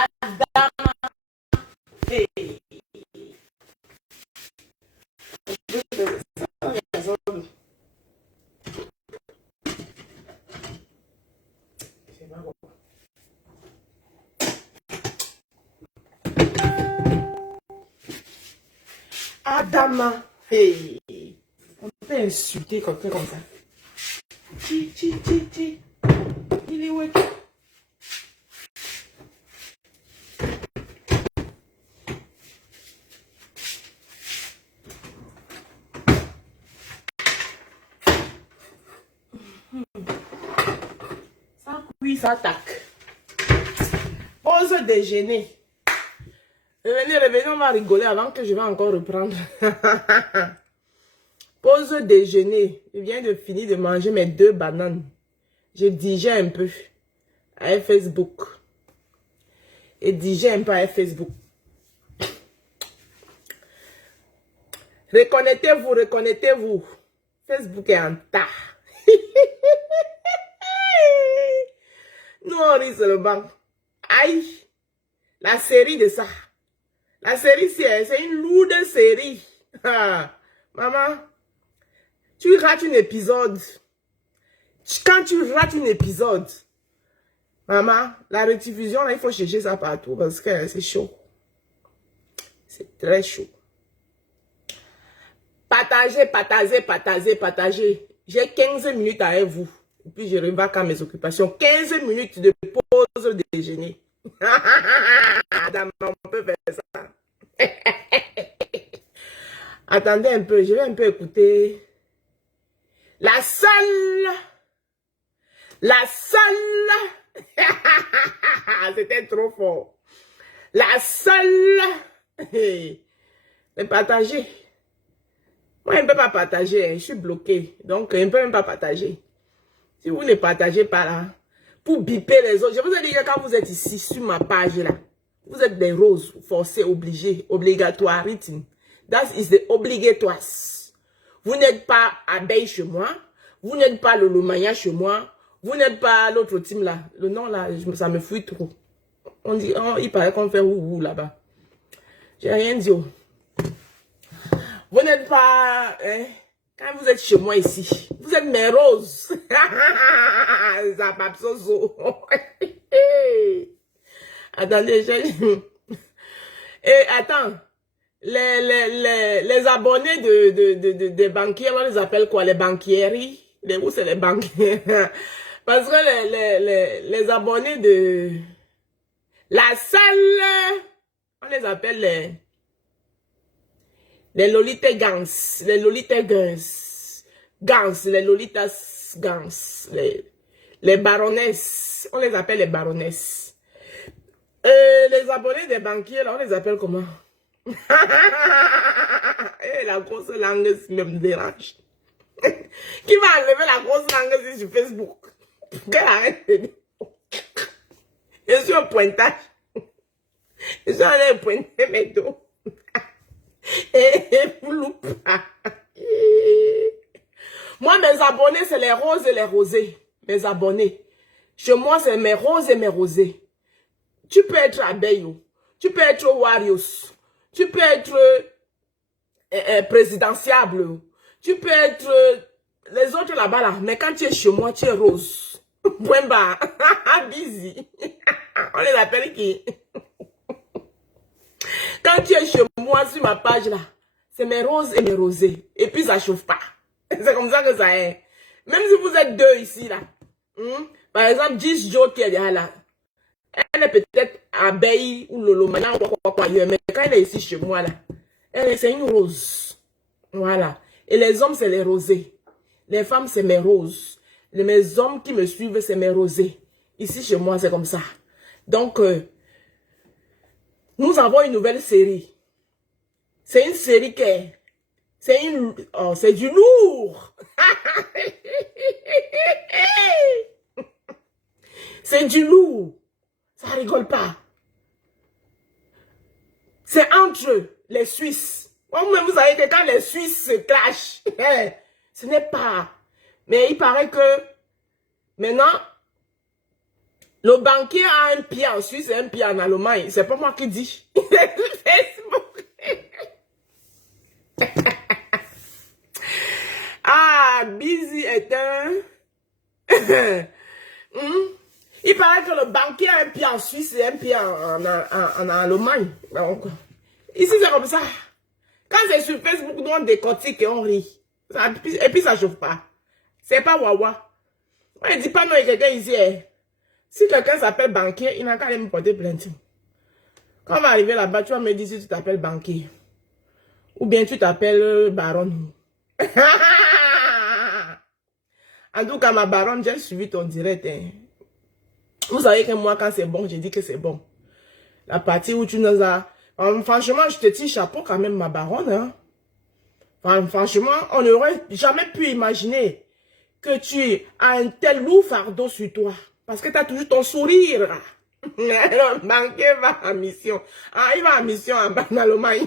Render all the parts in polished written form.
Adama. Hey. Adama. Hey. On peut insulter quelqu'un comme ça. Chi. Il est où? Ça cuit, ça attaque. Pause déjeuner. Revenez, on va rigoler avant que je vais encore reprendre. Pause déjeuner. Je viens de finir de manger mes 2 bananes. Je digère un peu avec Facebook. Et digère un peu avec Facebook. Reconnectez-vous. Facebook est en tas. Nous, on rit sur le banc. Aïe. La série de ça. La série, c'est une lourde série. Ah, maman, tu rates un épisode. Quand tu rates un épisode, maman, la rediffusion, là, il faut chercher ça partout parce que c'est chaud. C'est très chaud. Partagez. J'ai 15 minutes avec vous. Et puis je remarque à mes occupations. 15 minutes de pause déjeuner. On peut faire ça. Attendez un peu, je vais un peu écouter. La seule. C'était trop fort. La seule. Mais partager. Moi, je ne peux pas partager. Je suis bloqué. Donc, je ne peux même pas partager. Si vous ne partagez pas là, pour biper les autres. Je vous ai dit que quand vous êtes ici, sur ma page là, vous êtes des roses forcés, obligés, obligatoire. That is the obligatoire. Vous n'êtes pas abeille chez moi. Vous n'êtes pas le Lomaya chez moi. Vous n'êtes pas l'autre team là. Le nom là, ça me fuit trop. On dit, oh, il paraît qu'on fait ouh là-bas. J'ai rien dit. Oh. Vous n'êtes pas... Hein, quand vous êtes chez moi ici, vous êtes mes roses. Attendez, et attends. Les abonnés des banquiers, on les appelle quoi? Les banquieri? Où c'est les banquiers? Parce que les abonnés de la salle, on les appelle les lolitas gans, les lolitas gans, les lolitas gans, les baronnesses, on les appelle les baronnesses. Les abonnés des banquiers, là, on les appelle comment? Et la grosse langue me dérange. Qui va enlever la grosse langue sur Facebook? Qu'elle arrête de dire. Je suis au pointage. Je suis allé pointer mes dos. Et floupe. Moi, mes abonnés, c'est les roses et les rosés. Mes abonnés. Chez moi, c'est mes roses et mes rosés. Tu peux être abeille. Tu peux être Warriors. Tu peux être présidentiable. Tu peux être les autres là-bas là. Mais quand tu es chez moi, tu es rose. Point bas. Busy. On les appelle qui? Quand tu es chez moi sur ma page là, c'est mes roses et mes rosés. Et puis ça chauffe pas. C'est comme ça que ça est. Même si vous êtes 2 ici là. Par exemple, 10 Jo qui est là. Elle est peut-être abeille ou lolomana ou quoi, mais quand elle est ici chez moi là, c'est une rose. Voilà. Et les hommes, c'est les rosés. Les femmes, c'est mes roses. Mes hommes qui me suivent, c'est mes rosés. Ici chez moi, c'est comme ça. Donc, nous avons une nouvelle série. C'est une série qui est... c'est du lourd. C'est du lourd. Ça rigole pas. C'est entre les Suisses. Vous savez que quand les Suisses se clashent, ce n'est pas. Mais il paraît que maintenant, Le banquier a un pied en Suisse et un pied en Allemagne. C'est pas moi qui dis. Facebook. Ah, Busy est un... Il paraît que le banquier a un pied en Suisse et un pied en Allemagne. Donc, ici, c'est comme ça. Quand c'est sur Facebook, nous on décortique et on rit. Et puis, ça chauffe pas. C'est pas wawa. On ne dit pas non, il y a quelqu'un ici. Si quelqu'un s'appelle banquier, il n'a qu'à aller me porter plainte. Quand on va arriver là-bas, tu vas me dire si tu t'appelles banquier. Ou bien tu t'appelles baronne. En tout cas, ma baronne, j'ai suivi ton direct. Vous savez que moi, quand c'est bon, je dis que c'est bon. La partie où tu nous as... Franchement, je te tire chapeau quand même, ma baronne. Hein? Franchement, on n'aurait jamais pu imaginer que tu as un tel lourd fardeau sur toi. Parce que tu as toujours ton sourire. Le banquier va en mission. Ah, il va en mission en Allemagne.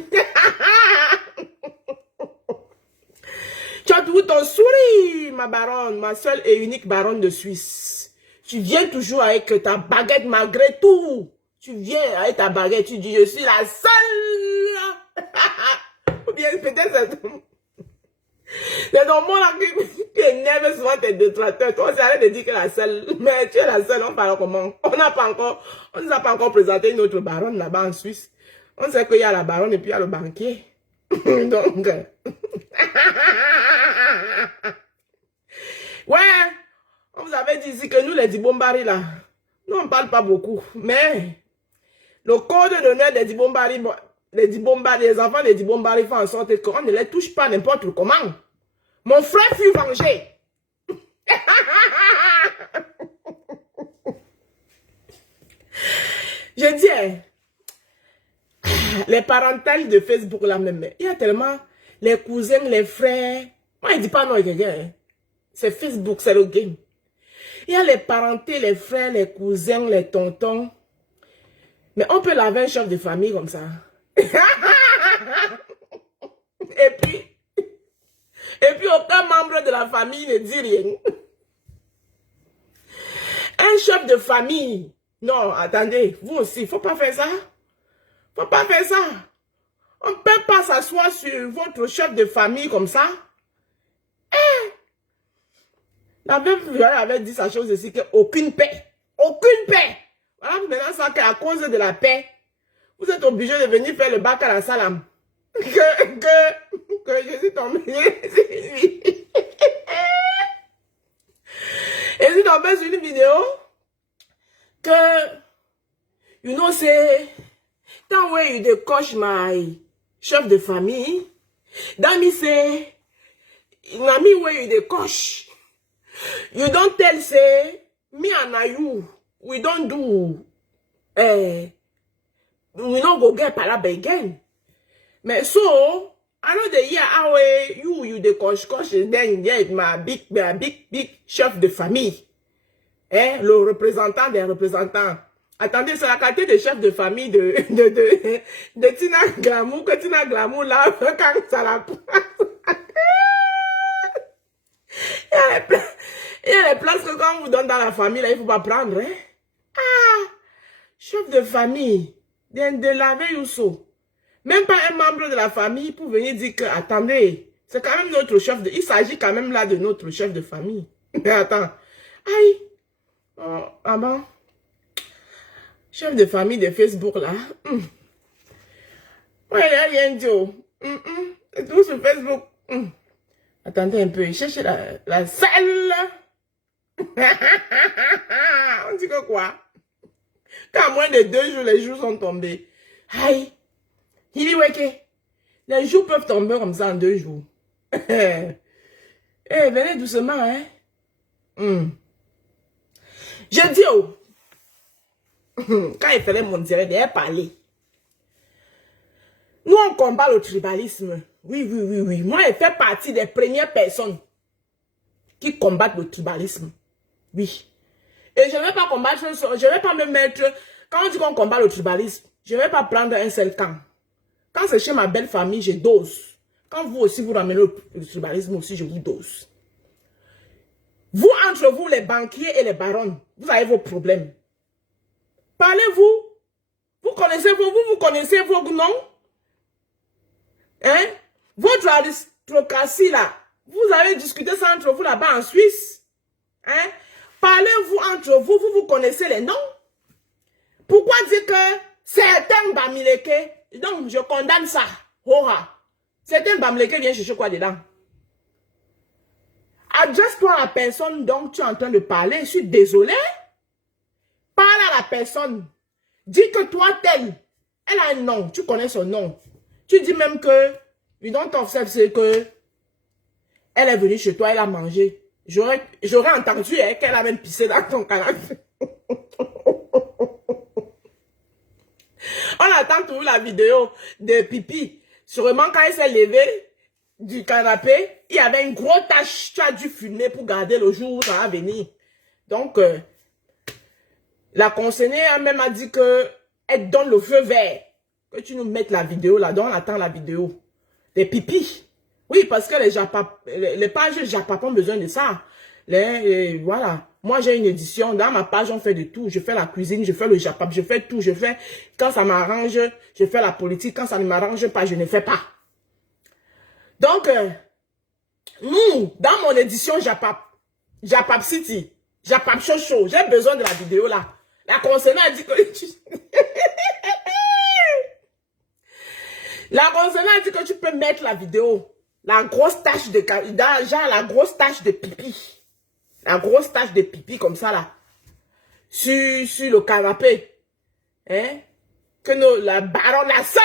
Tu as toujours ton sourire, ma baronne, ma seule et unique baronne de Suisse. Tu viens toujours avec ta baguette malgré tout. Tu viens avec ta baguette, tu dis, je suis la seule. Ou bien peut-être c'est ton mot là qui énerve souvent tes détracteurs. Toi, c'est arrête de dire que la seule. Mais tu es la seule, on parle comment? On ne nous a pas encore présenté une autre baronne là-bas en Suisse. On sait qu'il y a la baronne et puis il y a le banquier. Donc, ouais, on vous avait dit ici que nous, les Dibombari, là, nous, on ne parle pas beaucoup. Mais, le code d'honneur des Dibombari, les enfants des Dibombari font en sorte qu'on ne les touche pas n'importe comment. Mon frère fut vengé. Je dis, les parentales de Facebook, là même, il y a tellement les cousins, les frères. Moi, je ne dis pas non, quelqu'un. C'est Facebook, c'est le game. Il y a les parentés, les frères, les cousins, les tontons. Mais on peut laver un chef de famille comme ça. Et puis aucun membre de la famille ne dit rien. Un chef de famille. Non, attendez, vous aussi, il ne faut pas faire ça. Faut pas faire ça. On ne peut pas s'asseoir sur votre chef de famille comme ça. La veuve avait dit sa chose ici, qu'aucune paix. Aucune paix. Voilà, maintenant, ça qu'à cause de la paix, vous êtes obligé de venir faire le bac à la salam. Que je suis tombé. Et je suis tombé sur une vidéo que, you know, c'est that way you coach my chef de famille. That means say, in a me way you coach. You don't tell say, me and you, we don't do, we don't go get palaba again. But so, I know the year how you the coach, then yeah, my big chef de famille. Le représentant des représentants. Attendez, c'est la qualité de chef de famille de Tina Glamour, que Tina Glamour là, quand ça la prend. Il y a les places que quand on vous donne dans la famille, là, il ne faut pas prendre. Hein? Ah, chef de famille, de laver Youssou. Même pas un membre de la famille pour venir dire que, attendez, c'est quand même notre chef de... Il s'agit quand même là de notre chef de famille. Mais attends, aïe, oh, ah bon? Chef de famille de Facebook là. Ouais, il n'y a rien dit. C'est tout sur Facebook. Attendez un peu, cherchez la salle. On dit que quoi? Quand moins de 2 jours, les jours sont tombés. Aïe. Il dit, ouais, les jours peuvent tomber comme ça en 2 jours. Venez doucement, hein. Je dis, oh. Quand il fallait mon direct, il parlait. Nous, on combat le tribalisme. Oui. Moi, je fais partie des premières personnes qui combattent le tribalisme. Oui. Et je ne vais pas combattre, je ne vais pas me mettre... Quand on dit qu'on combat le tribalisme, je ne vais pas prendre un seul camp. Quand c'est chez ma belle famille, je dose. Quand vous aussi, vous ramenez le tribalisme aussi, je vous dose. Vous, entre vous, les banquiers et les barons, vous avez vos problèmes. Parlez-vous. Vous connaissez vous connaissez vos noms. Hein? Votre aristocratie là, vous avez discuté ça entre vous là-bas en Suisse. Hein? Parlez-vous entre vous, vous connaissez les noms. Pourquoi dire que certains Bamileke, donc je condamne ça. Certains Bamileke viennent chercher quoi dedans? Adresse-toi à la personne dont tu es en train de parler. Je suis désolé. Parle à la personne. Dis que toi, telle, elle a un nom. Tu connais son nom. Tu dis même que, you don't observe, c'est que elle est venue chez toi, elle a mangé. J'aurais entendu hein, qu'elle a même pissé dans ton canapé. On attend toujours la vidéo de Pipi. Sûrement quand elle s'est levée du canapé, il y avait une grosse tache. Tu as dû filmer pour garder le jour où ça va venir. Donc, la concernée même a dit que elle donne le feu vert. Que tu nous mettes la vidéo là, donc on attend la vidéo. Des Pipi. Oui, parce que les pages Japap ont besoin de ça. Voilà. Moi, j'ai une édition. Dans ma page, on fait de tout. Je fais la cuisine, je fais le Japap, je fais tout. Je fais, quand ça m'arrange, je fais la politique. Quand ça ne m'arrange pas, je ne fais pas. Donc, nous, dans mon édition Japap City, Japap Show, j'ai besoin de la vidéo là. La concernée a dit que... La concernée a dit que tu peux mettre la vidéo. La grosse tache de... Genre la grosse tache de pipi. La grosse tache de pipi comme ça là. Sur le canapé. Hein? Que la baronne, la seule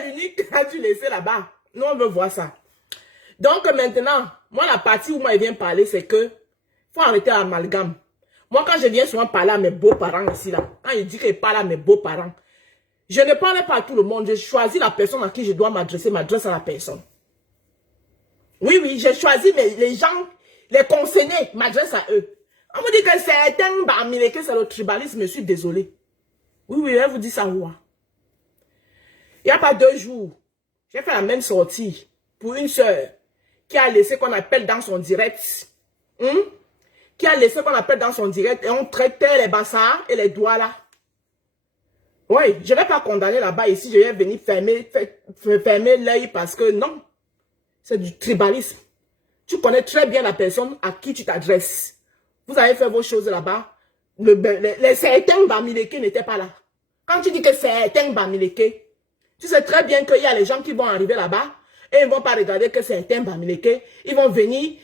et l'unique a dû laisser là-bas. Nous on veut voir ça. Donc maintenant, moi la partie où moi il vient parler c'est que faut arrêter l'amalgame. Moi quand je viens souvent parler à mes beaux-parents ici là. Quand il dit qu'il parle à mes beaux-parents. Je ne parle pas à tout le monde. Je choisis la personne à qui je dois m'adresser. M'adresse à la personne. Oui, j'ai choisi les gens, les concernés, m'adresse à eux. On me dit que certains Bamileke, c'est le tribalisme. Je suis désolé. Oui, elle vous dit ça où? Il n'y a pas 2 jours, j'ai fait la même sortie pour une soeur qui a laissé qu'on appelle dans son direct. Qui a laissé qu'on appelle dans son direct et on traitait les bassins et les doigts là. Oui, je ne vais pas condamner là-bas ici, je vais venir fermer l'œil parce que non, c'est du tribalisme. Tu connais très bien la personne à qui tu t'adresses. Vous avez fait vos choses là-bas. Les certains Bamileke n'étaient pas là. Quand tu dis que certains Bamileke, tu sais très bien qu'il y a les gens qui vont arriver là-bas et ils ne vont pas regarder que certains Bamileke, ils vont venir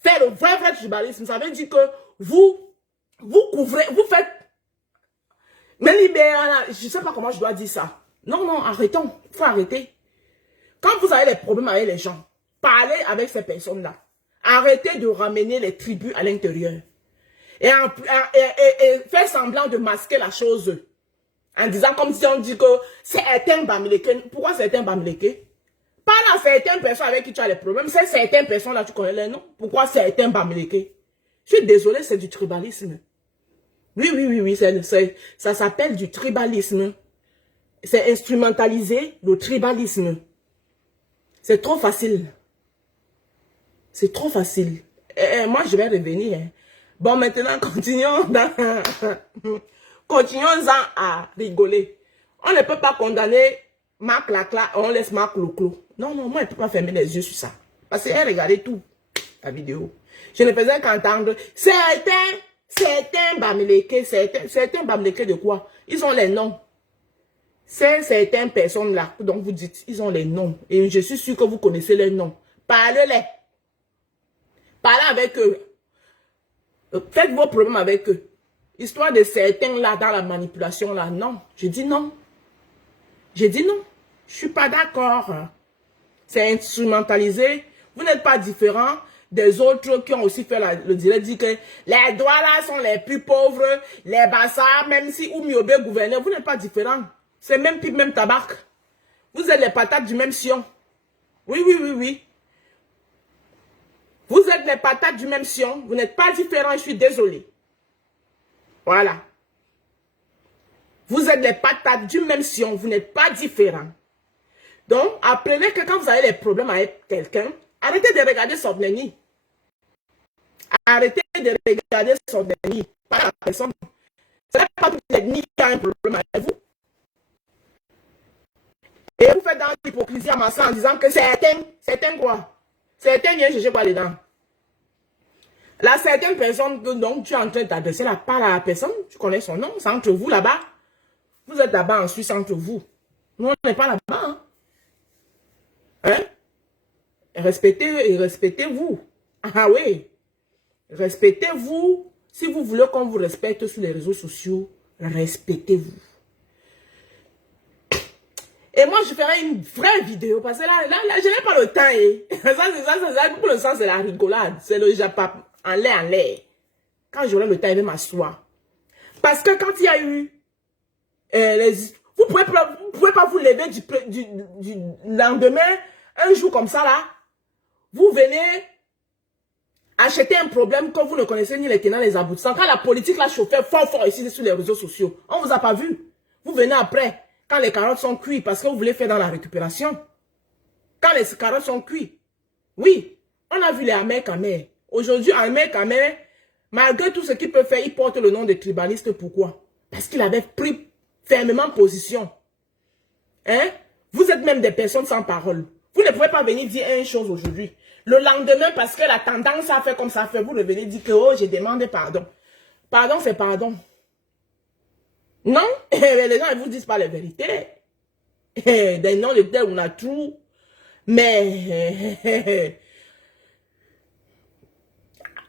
faire le vrai tribalisme. Ça veut dire que vous couvrez, vous faites... Mais libéral, je ne sais pas comment je dois dire ça. Non, arrêtons. Il faut arrêter. Quand vous avez des problèmes avec les gens, parlez avec ces personnes-là. Arrêtez de ramener les tribus à l'intérieur. Et faire semblant de masquer la chose. En disant comme si on dit que c'est un Bamileke. Pourquoi c'est un Bamileke? Parle à certaines personnes avec qui tu as les problèmes. C'est certaines personnes-là, tu connais les noms. Pourquoi c'est un Bamileke? Je suis désolé, c'est du tribalisme. Oui, ça s'appelle du tribalisme. C'est instrumentaliser le tribalisme. C'est trop facile. C'est trop facile. Moi, je vais revenir. Hein. Bon, maintenant, continuons à rigoler. On ne peut pas condamner Marc Lacla, on laisse Marc Loclo. Non, moi, je ne peux pas fermer les yeux sur ça. Parce qu'elle regardait tout, la vidéo. Je ne faisais qu'entendre certains Bamileke, certains Bamileke de quoi? Ils ont les noms. C'est certaines personnes là, dont vous dites, ils ont les noms. Et je suis sûr que vous connaissez les noms. Parlez-les. Parlez avec eux. Faites vos problèmes avec eux. Histoire de certains là, dans la manipulation là, non. Je dis non. Je dis non. Je suis pas d'accord. C'est instrumentalisé. Vous n'êtes pas différent des autres qui ont aussi fait le direct, dit que les doigts là sont les plus pauvres, les bassards, même si Oumiobe gouvernait, vous n'êtes pas différent. C'est même pipe, même tabac. Vous êtes les patates du même sion. Oui. Vous êtes les patates du même sion. Vous n'êtes pas différents, je suis désolé. Voilà. Vous êtes les patates du même sion. Vous n'êtes pas différents. Donc, apprenez que quand vous avez des problèmes avec quelqu'un, arrêtez de regarder son ennemi. Arrêtez de regarder son ennemi. Pas la personne. C'est pas toute l'ethnie qui a un problème avec vous. Et vous faites dans l'hypocrisie en massant en disant que certains quoi? Certains viennent chercher quoi dedans? Là, certaines personnes que donc, tu es en train d'adresser la part à la personne, tu connais son nom, c'est entre vous là-bas. Vous êtes là-bas en Suisse entre vous. Nous, on n'est pas là-bas. Hein? Hein? Respectez-vous. Ah oui. Respectez-vous. Si vous voulez qu'on vous respecte sur les réseaux sociaux, respectez-vous. Et moi, je ferai une vraie vidéo parce que là je n'ai pas le temps. Ça, pour l'instant, c'est la rigolade. C'est le Japon en l'air. Quand j'aurai le temps, je vais m'asseoir. Parce que quand il y a eu... vous ne pouvez pas vous lever du lendemain, un jour comme ça, là. Vous venez acheter un problème que vous ne connaissez ni les tenants, les aboutissants. Quand la politique l'a chauffé fort ici sur les réseaux sociaux, on ne vous a pas vu. Vous venez après. Quand les carottes sont cuites, parce que vous voulez faire dans la récupération. Quand les carottes sont cuites. Oui, on a vu les Ahmed Kamer. Aujourd'hui, Ahmed Kamer, malgré tout ce qu'il peut faire, il porte le nom de tribaliste. Pourquoi? Parce qu'il avait pris fermement position. Hein? Vous êtes même des personnes sans parole. Vous ne pouvez pas venir dire une chose aujourd'hui. Le lendemain, parce que la tendance a fait comme ça fait, vous revenez dire que oh, j'ai demandé pardon. Pardon, c'est pardon. Non, les gens ne vous disent pas la vérité. Des noms de tel on a tout. Mais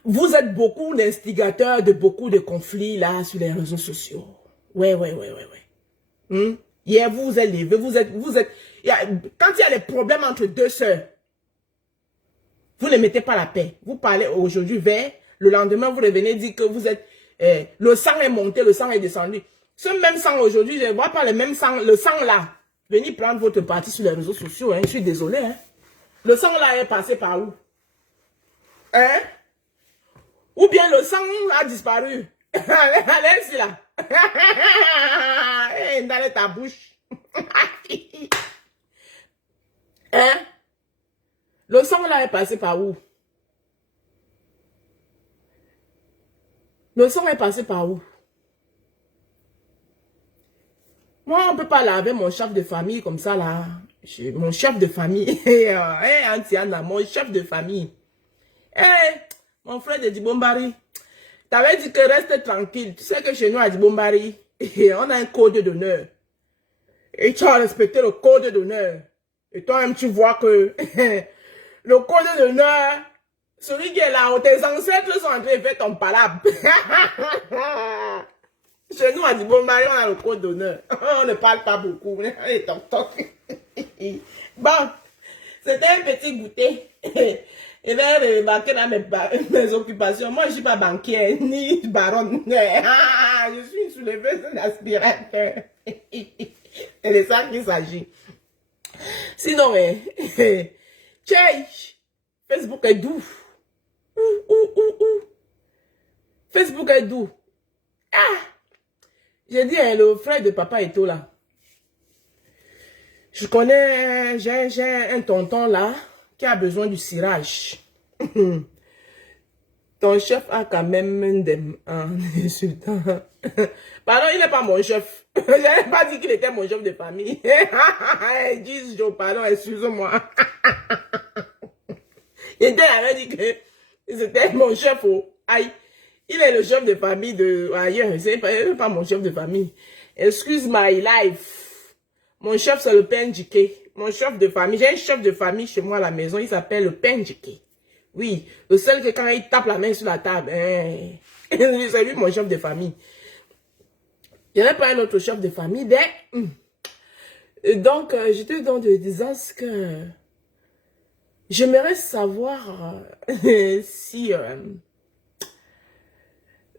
vous êtes beaucoup d'instigateurs de beaucoup de conflits là sur les réseaux sociaux. Ouais. Hier, vous vous êtes levé, vous êtes, quand il y a des problèmes entre deux sœurs, vous ne mettez pas la paix. Vous parlez aujourd'hui vert, le lendemain, vous revenez dire que vous êtes, le sang est monté, le sang est descendu. Ce même sang aujourd'hui, je ne vois pas le même sang, le sang là. Venez prendre votre parti sur les réseaux sociaux, hein, je suis désolé. Hein. Le sang là est passé par où? Hein? Ou bien le sang a disparu. Allez, ici là. Dans ta bouche. Hein? Le sang là est passé par où? Le sang est passé par où? Moi, on ne peut pas laver mon chef de famille comme ça là. Mon chef de famille. Antiana, mon chef de famille. Mon frère de Dibombari. T'avais dit que reste tranquille. Tu sais que chez nous à Dibombari, on a un code d'honneur. Et tu as respecté le code d'honneur. Et toi-même, tu vois que le code d'honneur, celui qui est là, tes ancêtres sont en train de faire ton palabre. Chez nous, à Dibombari, on a le code d'honneur. On ne parle pas beaucoup. Allez, toc. Bon, c'était un petit goûter. Et bien, remarquer dans mes occupations. Moi, je ne suis pas banquière, ni baronne. Je suis soulevée d'un aspirateur. C'est de ça qu'il s'agit. Sinon, Facebook est doux. Facebook est doux. J'ai dit, le frère de papa Eto là. Je connais, j'ai un tonton là qui a besoin du cirage. Ton chef a quand même des insultants. Pardon, il n'est pas mon chef. Je n'ai pas dit qu'il était mon chef de famille. Dis, pardon, excuse-moi. Il avait dit que c'était mon chef. Aïe. Il est le chef de famille de ailleurs. C'est pas mon chef de famille. Excuse my life. Mon chef, c'est le Pendjiké. Mon chef de famille. J'ai un chef de famille chez moi à la maison. Il s'appelle le Pendjiké. Oui. Le seul que quand il tape la main sur la table, c'est lui mon chef de famille. Il n'y a pas un autre chef de famille. Donc, j'étais dans des disant que j'aimerais savoir si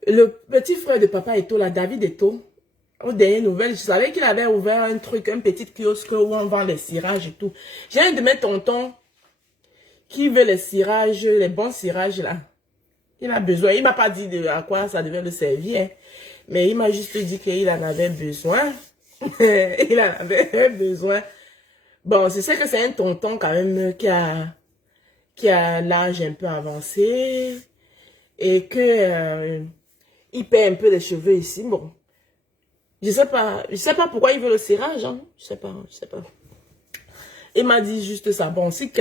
le petit frère de papa Eto, là, David Eto, aux dernières nouvelles, je savais qu'il avait ouvert un truc, un petit kiosque où on vend les cirages et tout. J'ai un de mes tontons qui veut les cirages, les bons cirages là. Il a besoin. Il m'a pas dit à quoi ça devait le servir. Hein. Mais il m'a juste dit qu'il en avait besoin. Il en avait besoin. Bon, c'est ça que c'est un tonton quand même qui a l'âge un peu avancé. Et que il perd un peu les cheveux ici. Bon. Je sais pas pourquoi il veut le serrage, hein. Je sais pas. Il m'a dit juste ça. Bon, si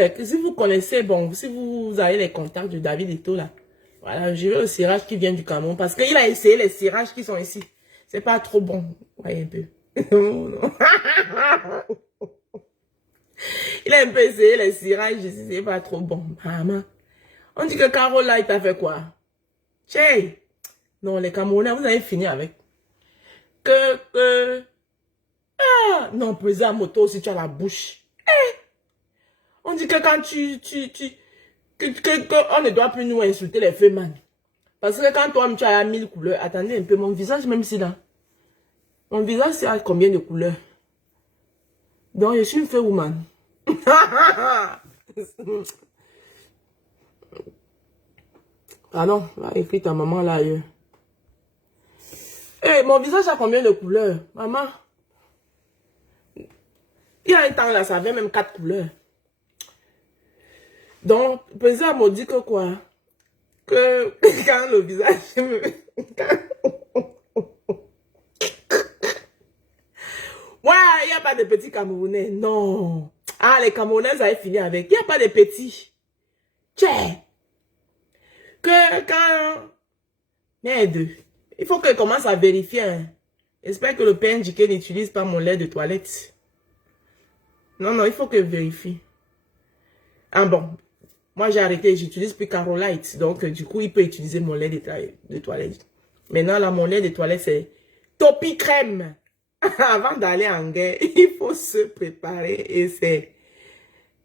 vous connaissez, bon, si vous avez les contacts de David Eto'o là, voilà, je veux le cirage qui vient du Cameroun parce qu'il a essayé les cirages qui sont ici. C'est pas trop bon. Voyez un peu. Non. Il a un peu essayé les cirages, c'est pas trop bon. Maman. On dit que Carole là, il t'a fait quoi? Tchè. Non, les Camerounais, vous avez fini avec. Ah, non, pesant moto si tu as la bouche. On dit que quand on ne doit plus nous insulter les femmes. Parce que quand toi, tu as 1000 couleurs, attendez un peu, mon visage, même si là. Mon visage, c'est à combien de couleurs? Donc, je suis une femme woman. Pardon, va écrire ta maman là ailleurs. Hey, mon visage a combien de couleurs? Maman. Il y a un temps là, ça avait même 4 couleurs. Donc, pesant m'a dit que quoi? Que quand le visage me... Ouais, il n'y a pas de petits Camerounais. Non. Ah, les Camerounais, ça a fini avec. Il n'y a pas de petits. Tiens. Que quand... Merde. Il faut que je commence à vérifier. Hein. J'espère que le PNJK n'utilise pas mon lait de toilette. Non, il faut que je vérifie. Ah bon. Moi, j'ai arrêté. J'utilise plus Carolite. Donc, du coup, il peut utiliser mon lait de toilette. Maintenant, là, mon lait de toilette, c'est Topi Crème. Avant d'aller en guerre, il faut se préparer. Et c'est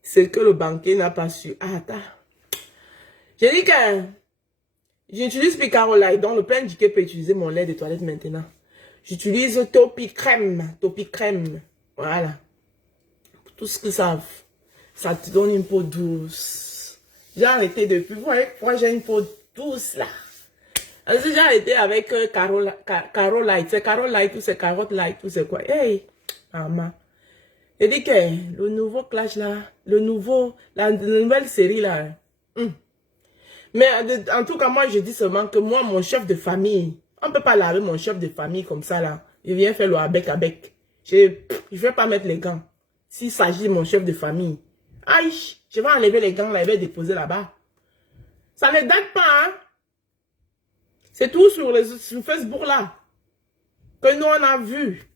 ce que le banquier n'a pas su. Ah, attends. J'ai dit que j'utilise plus Carolite. Donc, le PNJK peut utiliser mon lait de toilette maintenant. J'utilise Topi Crème. Topi Crème. Voilà. Pour tout ce qu'ils savent. Ça te donne une peau douce. J'ai arrêté depuis. Vous voyez pourquoi j'ai une peau douce là. Parce que j'ai arrêté avec Carolite. C'est Carolite ou c'est Carotte Light ou c'est quoi. Hey, maman. J'ai dit que le nouveau clash là, la nouvelle série là. Mais en tout cas, moi je dis seulement que moi, mon chef de famille, on ne peut pas laver mon chef de famille comme ça là. Il vient faire le avec. Je ne vais pas mettre les gants. S'il s'agit de mon chef de famille. Aïe, je vais enlever les gants là, je vais déposer là-bas. Ça ne date pas, hein. C'est tout sur Facebook là. Que nous on a vu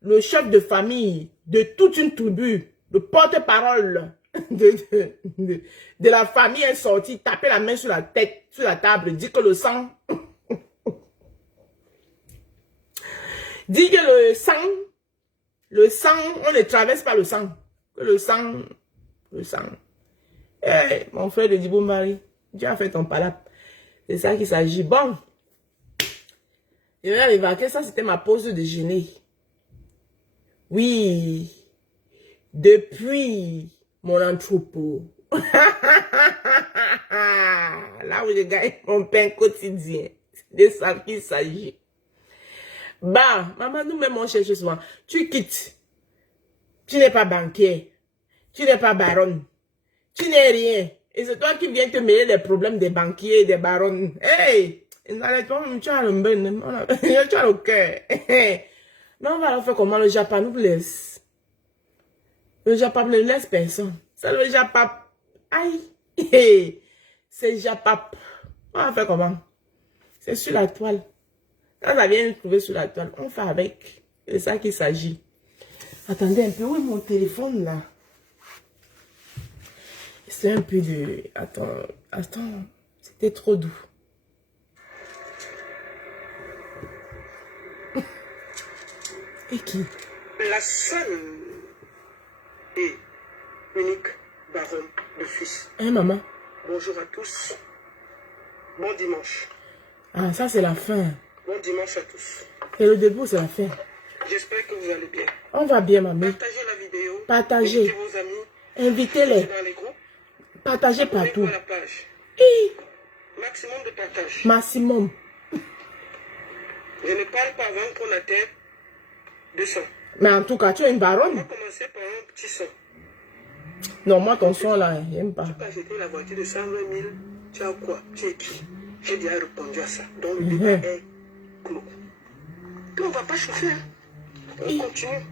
le chef de famille de toute une tribu, le porte-parole de la famille est sorti, taper la main sur la tête, sur la table, dit que le sang... dit que le sang, on ne traverse pas le sang. Que le sang... Hey, mon frère de Dibou Marie, tu as fait ton palap. C'est ça qu'il s'agit. Bon. Je vais remarquer, ça c'était ma pause de déjeuner. Oui. Depuis mon entrepôt. Là où je gagne mon pain quotidien. C'est de ça qu'il s'agit. Bah, maman, nous-mêmes on cherche souvent. Tu quittes. Tu n'es pas banquier. Tu n'es pas baronne. Tu n'es rien. Et c'est toi qui viens te mêler des problèmes des banquiers et des baronnes. Hey! Tu as le cœur. Mais on va leur faire comment le Japon nous laisse. Le Japon ne laisse personne. C'est le Japon. Aïe! C'est Japon. On va faire comment? C'est sur la toile. Quand ça vient nous trouver sur la toile, on fait avec. C'est ça qu'il s'agit. Attendez un peu. Où est mon téléphone là? C'est un peu de... Attends. C'était trop doux. Et qui? La seule et unique baronne de Suisse. Hein, maman? Bonjour à tous. Bon dimanche. Ah, ça c'est la fin. Bon dimanche à tous. Et le début, c'est la fin. J'espère que vous allez bien. On va bien, maman. Partagez la vidéo. Partagez. Invitez vos amis. Invitez-les. Dans les groupes. Partagez partout. À la page. Et Maximum de partage. maximum. Je ne parle pas avant qu'on atteigne 200. Mais en tout cas, tu es une On baronne. va commencer par un petit son. Non, moi, ton son là, j'aime pas. Quand j'étais la voiture de 120 000, tu as quoi? Tu es qui? J'ai déjà répondu à ça. Donc le débat est clos. Puis on ne va pas chauffer. Hein. On continue.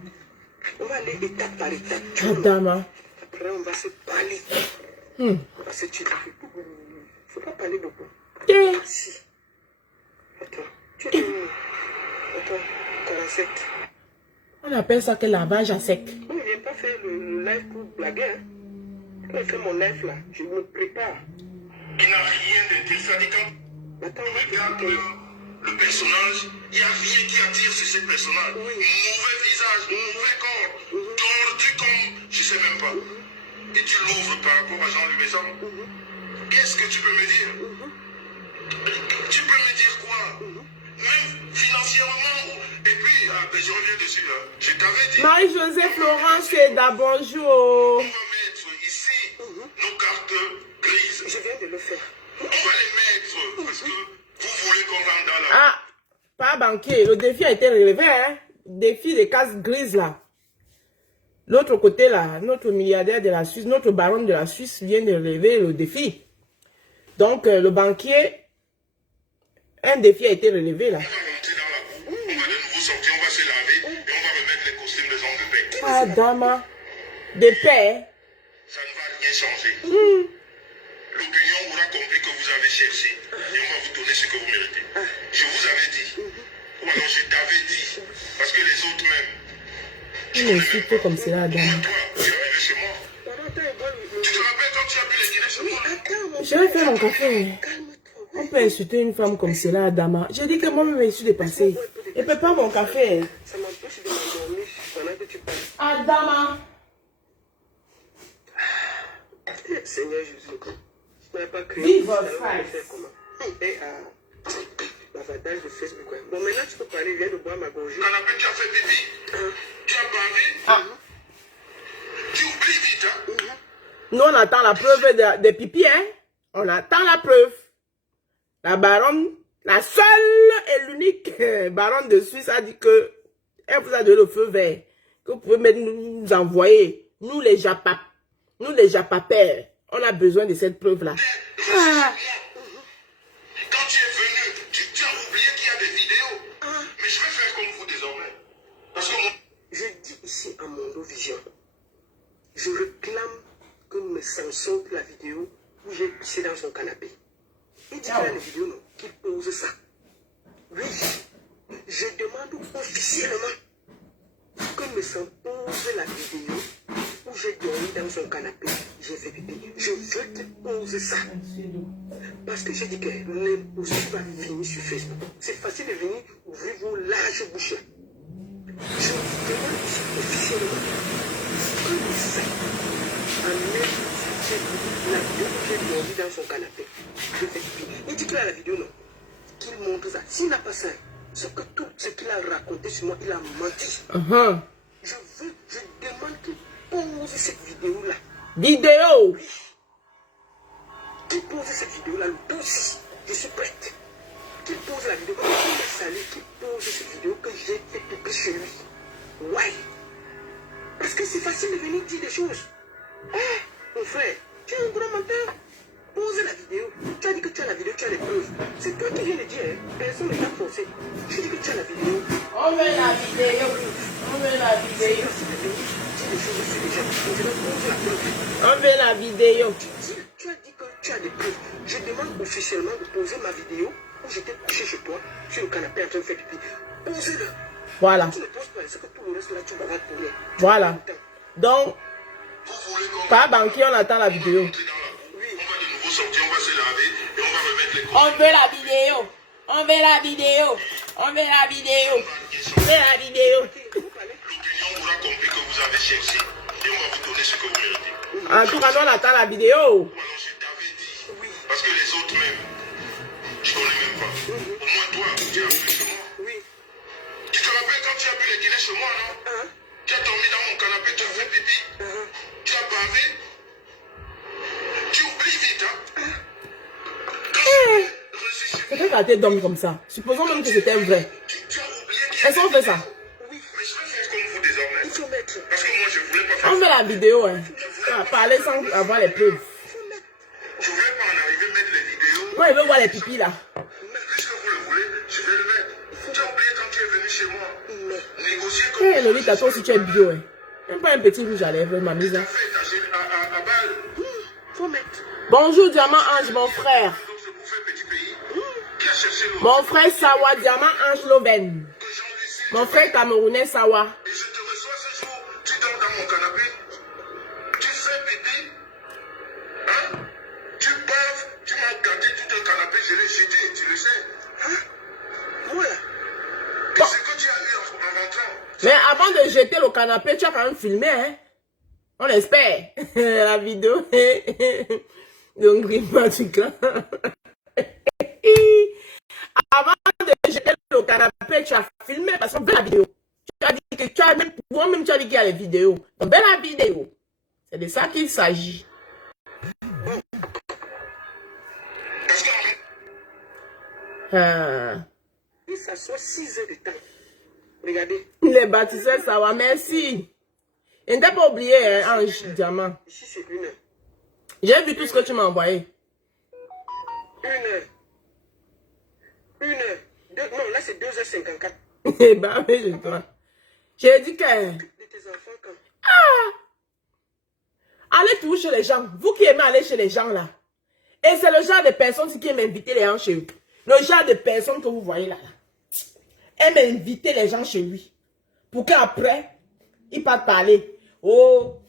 On va aller étape par étape. Adama. Après, on va se parler. On va se tuer. Il ne faut pas parler beaucoup. Si. Attends. Tu es où? Attends. 47. On appelle ça que lavage à sec. Non, je n'ai pas fait le live pour blaguer. Hein. Quand je fais mon live là, je me prépare. Il n'a rien d'intéressant. Attends, regarde le personnage, il n'y a rien qui attire sur ce personnage. Oui. Mauvais visage, mauvais corps, tordu comme je ne sais même pas. Et tu l'ouvres par rapport à Jean Louis Maison. Qu'est-ce que tu peux me dire? Tu peux me dire quoi? Même financièrement. Et puis, je reviens dessus là. Je t'avais dit. Marie-Josée Florence Eda, bonjour. On va mettre ici nos cartes grises. je viens de le faire. On va les mettre parce que vous voulez qu'on rentre dans la... Ah, pas banquier. Le défi a été relevé, hein. Défi des cases grises, là. L'autre côté, là, notre milliardaire de la Suisse, notre baron de la Suisse vient de relever le défi. Donc, le banquier, un défi a été relevé, là. On va rentrer dans la boue, on va de nouveau sortir, on va se laver et on va remettre les costumes des hommes de paix. Ah, dama. De paix. Ça ne va rien changer. L'opinion aura compris que vous avez cherché et on va vous donner ce que vous méritez. Je vous avais dit. Ou alors je t'avais dit. Parce que les autres même. Il m'insulte comme cela, dama. Toi, tu es arrivé chez moi. Tu te rappelles quand tu as bu les dîners chez moi? Attends, Je vais faire mon café. calme-toi. On peut insulter une femme comme cela, dama. J'ai dit que moi-même, je suis dépassée. Et prépare mon café. Ça m'empêche de m'endormir pendant que tu parles. Ah, dama. Seigneur Jésus, je n'avais pas créé. Vive alors France. je vais faire comment? Et l'avantage de Facebook. Ouais. Bon, maintenant tu peux parler, viens de boire ma gorgée. Canapé, tu as fait pipi. Tu as bavé. Ah. Tu oublies vite, hein? Nous, on attend la preuve de pipi, hein. On attend la preuve. La baronne, la seule et l'unique baronne de Suisse a dit que elle vous a donné le feu vert. Que vous pouvez même nous envoyer. Nous, les Japap. Nous, les Japapères. On a besoin de cette preuve-là. Ah. Quand tu es venu, tu as oublié qu'il y a des vidéos. Mais je vais faire comme vous désormais. Parce que moi... Je dis ici à Mondo Vision, je réclame que me censure la vidéo où j'ai pissé dans son canapé. Il dit qu'il y a une vidéo, non, qu'il pose ça. Oui, je demande officiellement que me s'impose la vidéo où j'ai dormi dans son canapé, j'ai fait pipi. Je veux te poser ça. Parce que j'ai dit que l'impossible va finir sur Facebook. C'est facile de venir ouvrir vos larges bouches. Je vous demande ici officiellement que le fait en la vidéo où j'ai dormi dans son canapé. Je fais pipi. Il dit qu'il a la vidéo, non. Qu'il montre ça. S'il n'a pas ça, c'est que tout ce qu'il a raconté sur moi, il a menti. Je demande qu'il pose cette vidéo-là. Vidéo. Qu'il pose cette vidéo-là, le dossier. Je suis prête. Qu'il pose la vidéo. Qu'il pose cette vidéo que j'ai fait pipi chez lui. Ouais. Parce que c'est facile de venir dire des choses. Mon frère, tu es un gros menteur. Pose la vidéo. Tu as dit que tu as la vidéo, tu as les preuves. C'est toi qui viens de dire. Hein. Personne ne t'a forcé. Je dis que tu as la vidéo. On veut la vidéo. On veut la vidéo. On veut la vidéo. Tu as dit que tu as des preuves. Je demande officiellement de poser ma vidéo où j'étais couché chez toi, sur le canapé en train de faire pipi. Posez-le. Voilà. Tu ne poses pas, c'est que tout le reste là, tu vas retourner. Voilà. Donc, Vous voulez qu'on... par banquier, on attend la vidéo. On va de nouveau sortir, on va se laver et on va remettre les On veut la vidéo. On veut la vidéo. On veut la vidéo. On veut la vidéo. L'opinion aura compris que vous avez cherché et on va vous donner ce que vous méritez. En tout cas, nous, on attend la vidéo. Ou alors je t'avais dit, parce que les autres même, je ne connais même pas. Au moins toi, tu as vu chez moi. Oui. Tu te rappelles quand tu as bu les dîners chez moi, non? Tu as dormi dans mon canapé, tu as fait pipi, tu as bavé, tu oublies vite, hein? C'est vrai qu'elle dormi comme ça. Supposons même que c'était vrai. Tu as oublié qu'il y a Est-ce qu'on fait ça? Oui. Mais je vais faire comme vous désormais. Il faut mettre. Parce que moi, je ne voulais pas faire On fait la vidéo, hein. Ah, parler sans avoir les preuves. Je ne voulais pas en arriver à mettre les vidéos. Moi, il veut voir les pipis là. Mais puisque vous le voulez, je vais le mettre. Tu as oublié quand tu es venu chez moi. Négocier comme Lolita, toi aussi tu es bio. Hein. Même pas un petit rouge à lèvres, ma mise. Hein. Bonjour, Diamant Ange, mon frère. Mon frère Sawa, Diamant Ange Loven. Mon frère camerounais Sawa. Et je te reçois ce jour, tu dors dans mon canapé, tu fais pipi, hein? Tu baves, tu m'as gâté tout un canapé, je l'ai jeté, tu le sais. Hein? Voilà. Et ce que tu as eu en rentrant. Mais avant de jeter le canapé, tu as quand même filmé, hein? On espère. La vidéo. Donc, griment du clan. Avant de jeter le canapé, tu as filmé parce qu'on veut la vidéo. Tu as dit que tu as même, toi-même, tu as dit qu'il y a les vidéos. Donc, belle la vidéo. C'est de ça qu'il s'agit. Et ça soit 6 heures de temps. Regardez. Les bâtisseurs, ça va, merci. Et ne pas oublié, hein, Ange Diamant. Ici, c'est 1 heure. J'ai vu tout ce que tu m'as envoyé. 1 heure. 1 heure. Non, là, c'est 2h54. Eh ben, oui, je crois. J'ai dit que... De tes enfants, quand? Allez toujours chez les gens. Vous qui aimez aller chez les gens, là. Et c'est le genre de personnes qui aiment inviter les gens chez eux. Le genre de personnes que vous voyez là. Aime inviter les gens chez lui. Pour qu'après, il parte parler. Oh,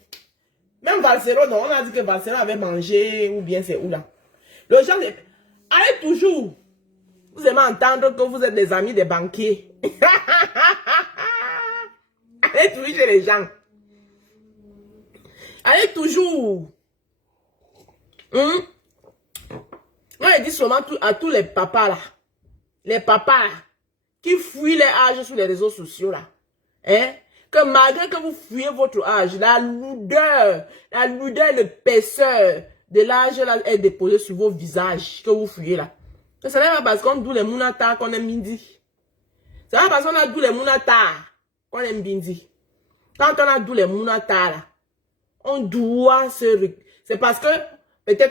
même Valsero, non, on a dit que Valsero avait mangé, ou bien c'est où là. Le genre de... Allez toujours. Vous aimez entendre que vous êtes des amis des banquiers. Allez toujours chez les gens. Allez toujours. Moi, je dis seulement à tous les papas là. Les papas là, qui fuient les âges sur les réseaux sociaux là. Hein? Que malgré que vous fuyez votre âge, la lourdeur, l'épaisseur de l'âge là est déposée sur vos visages que vous fuyez là. Que ce n'est pas parce qu'on doit les mounata qu'on aime bindi. C'est pas parce qu'on a d'où les mounata qu'on aime bindi. Quand on a d'où les mounata là, on doit se... C'est parce que peut-être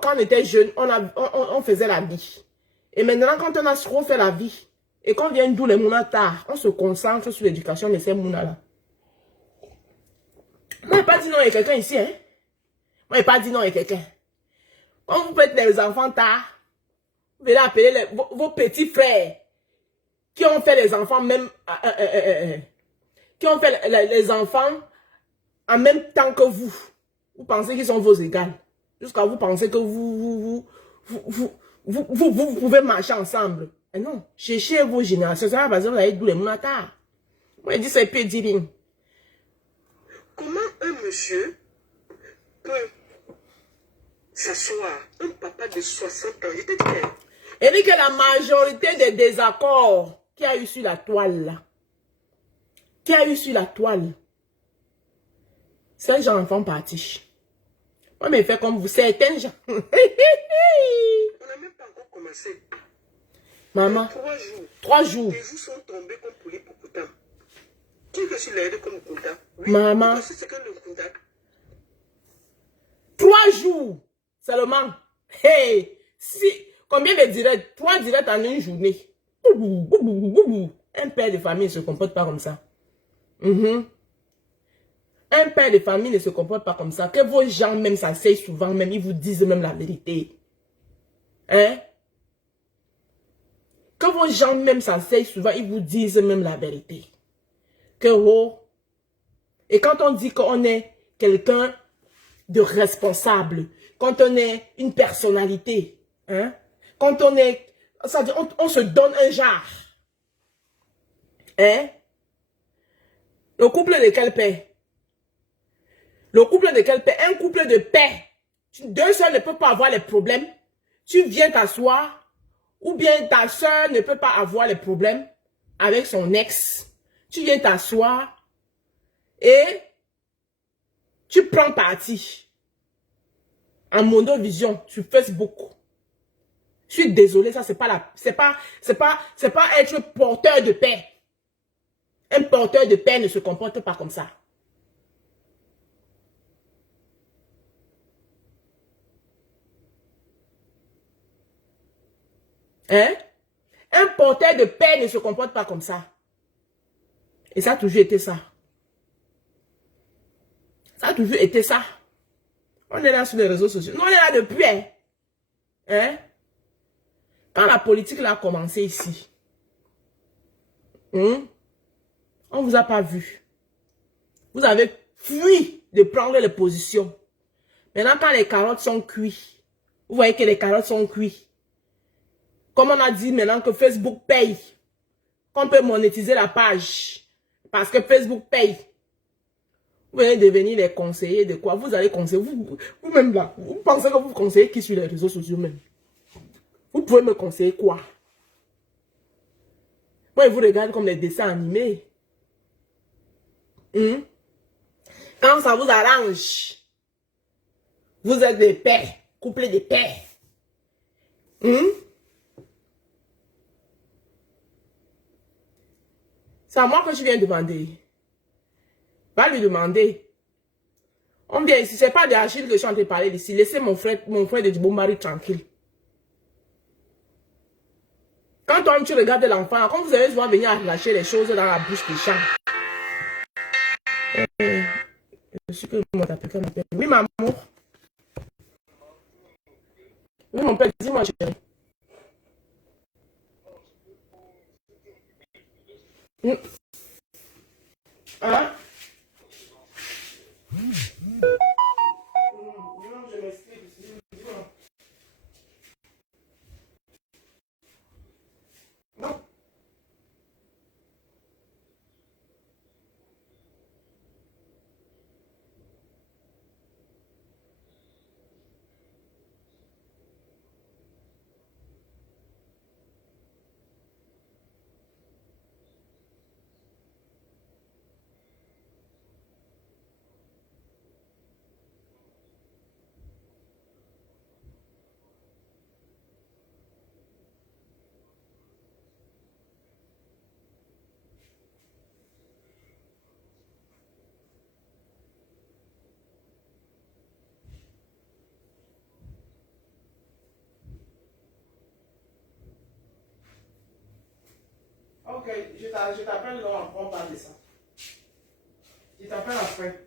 quand on était jeune, on faisait la vie. Et maintenant, quand on a trop fait la vie, et qu'on vient d'où les mounata, on se concentre sur l'éducation de ces mounas-là. Moi, je n'ai pas dit non à quelqu'un ici, hein. Moi, je n'ai pas dit non à quelqu'un. Quand vous faites des enfants tard, vous allez appeler vos petits frères qui ont fait les enfants même... qui ont fait les enfants en même temps que vous. Vous pensez qu'ils sont vos égales. Jusqu'à vous penser que vous pouvez marcher ensemble. Et non, cherchez vos générations. Ça va parce que vous avez d'où les mounata. Moi, je dis ça et puis dit rien. Comment un monsieur peut s'asseoir, un papa de 60 ans, il était bien. Et dit que la majorité des désaccords qu'il y a eu sur la toile, là, ces gens en font partie. Moi, mais fait comme vous, certains gens. On n'a même pas encore commencé. Maman, 3 jours. 3 jours. Les jours sont tombés comme poulet pour Kouta. Qui que je l'ai aidé comme Kouta? Oui, Maman. c'est que le Kouta. 3 jours seulement. Hey, si, combien de directs? 3 directs en une journée. Un père de famille ne se comporte pas comme ça. Un père de famille ne se comporte pas comme ça. Que vos gens même s'asseyent souvent, même ils vous disent même la vérité. Hein? Que vos gens même s'asseyent souvent, ils vous disent même la vérité. Que oh. Et quand on dit qu'on est quelqu'un de responsable, quand on est une personnalité, hein? Quand on est, ça dit, on se donne un genre. Hein? Le couple de quel père? Le couple de quel père? Un couple de père. Deux seuls ne peuvent pas avoir les problèmes. Tu viens t'asseoir, ou bien ta soeur ne peut pas avoir les problèmes avec son ex. Tu viens t'asseoir et tu prends parti en Mondovision sur Facebook. Je suis désolé, ça c'est pas être porteur de paix. Un porteur de paix ne se comporte pas comme ça. Hein? Un porteur de paix ne se comporte pas comme ça. Et ça a toujours été ça. Ça a toujours été ça. On est là sur les réseaux sociaux. Nous, on est là depuis. Hein? Quand la politique là a commencé ici, on ne vous a pas vu. Vous avez fui de prendre les positions. Maintenant, quand les carottes sont cuites, vous voyez que les carottes sont cuites. Comme on a dit maintenant que Facebook paye, qu'on peut monétiser la page, parce que Facebook paye. Vous allez devenir les conseillers de quoi? Vous allez conseiller, vous-même là, vous pensez que vous conseillez qui sur les réseaux sociaux même? Vous pouvez me conseiller quoi? Moi, je vous regarde comme les dessins animés. Quand ça vous arrange, vous êtes des pères, couplés de pères. C'est à moi que je viens demander. Va lui demander. On vient ici, c'est pas d'Achille que je suis en train de parler d'ici. Laissez mon frère de Djibombari tranquille. Quand toi, tu regardes l'enfant, quand vous allez voir venir arracher les choses dans la bouche des chats. Je suis que mon appel. Oui, maman. Oui, mon père, dis-moi, chérie. Hein? Je m'explique. Dis-moi. Non. Ok, je t'appelle, on parle de ça. Je t'appelle après.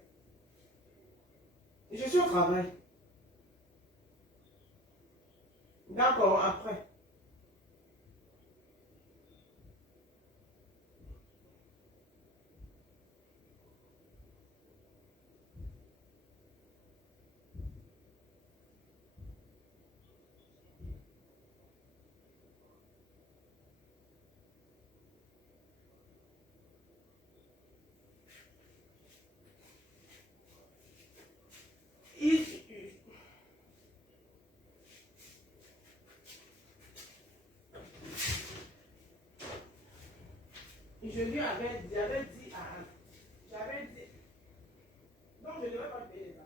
Je suis au travail. D'accord, après. Je lui avais dit j'avais dit, non, je ne devrais pas payer les habits.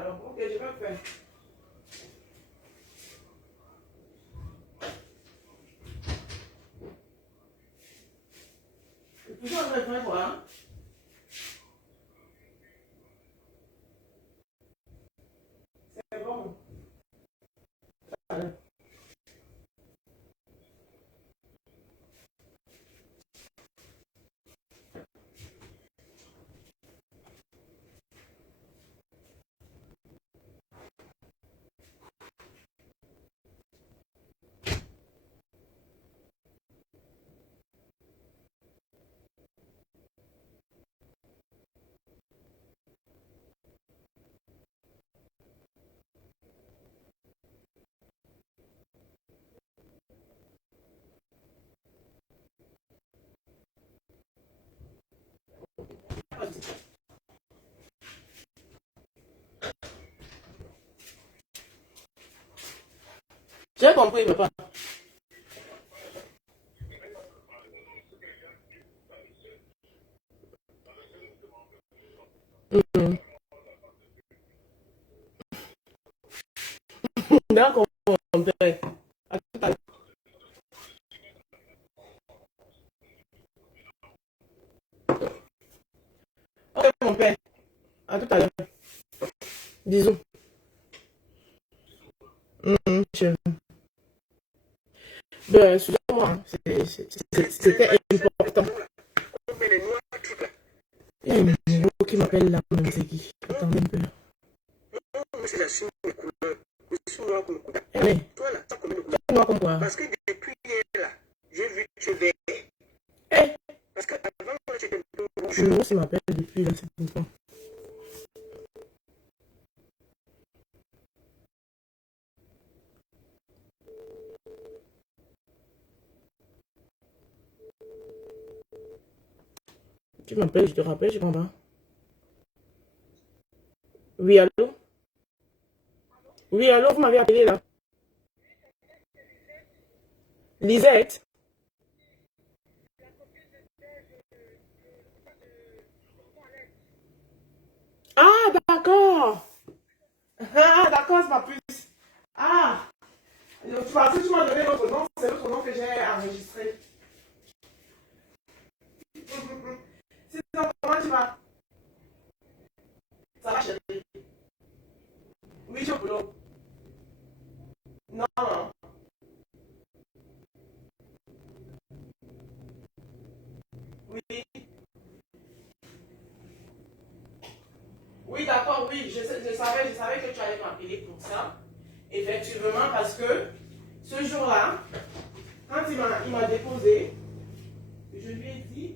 alors. Ok, je vais le faire. C'est toujours un vrai quoi. Hein? C'est bon. Voilà. J'ai compris, papa. Mhm. D'accord, mon père. À tout à l'heure. Ok, mon père. À tout à l'heure. Bisous. Chérie. Ben, excusez-moi. C'était important. On met les noirs trucs là. Il y a un numéro qui m'appelle là, même c'est qui. Attendez un peu. Non, moi c'est la chine de couleur. Je suis noir comme le couleur. Eh, Toi là, tu as combien de tu couleurs? es noir comme quoi? Parce que depuis hier là, j'ai vu que tu es vert. Eh, Parce qu'avant, tu étais un peu rouge. le numéro qui m'appelle depuis là, c'est pourquoi. Tu m'appelles, je te rappelle, je comprends pas. Oui, allô? Oui, allô, vous m'avez appelé là. Lisette? Ah, d'accord. Ah, d'accord, c'est ma puce. Ah, parce que tu m'as donné l'autre nom, c'est l'autre nom que j'ai enregistré. Sinon, comment tu vas? Ça va, chérie? Oui, je suis au boulot. Non, non. Oui, oui, d'accord, oui. Je savais que tu allais m'appeler pour ça. Effectivement, parce que ce jour-là, quand il m'a déposé, je lui ai dit.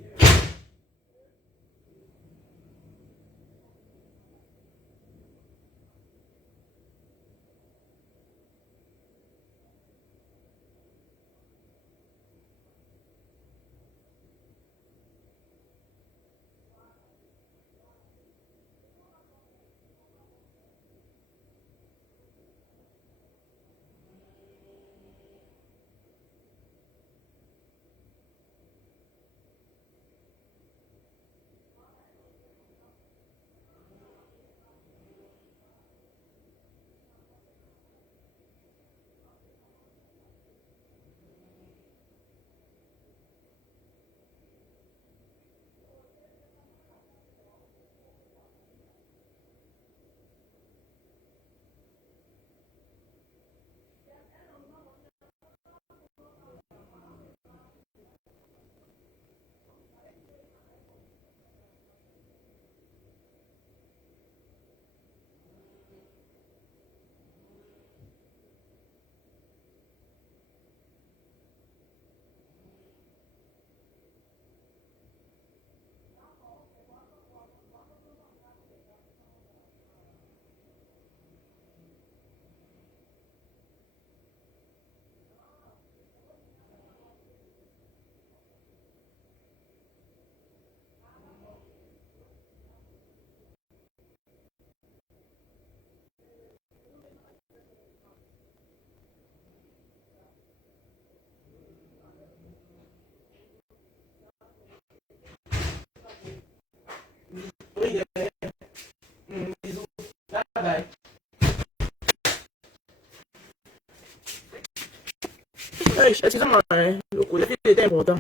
excusez-moi, hein, le coup de fil était important.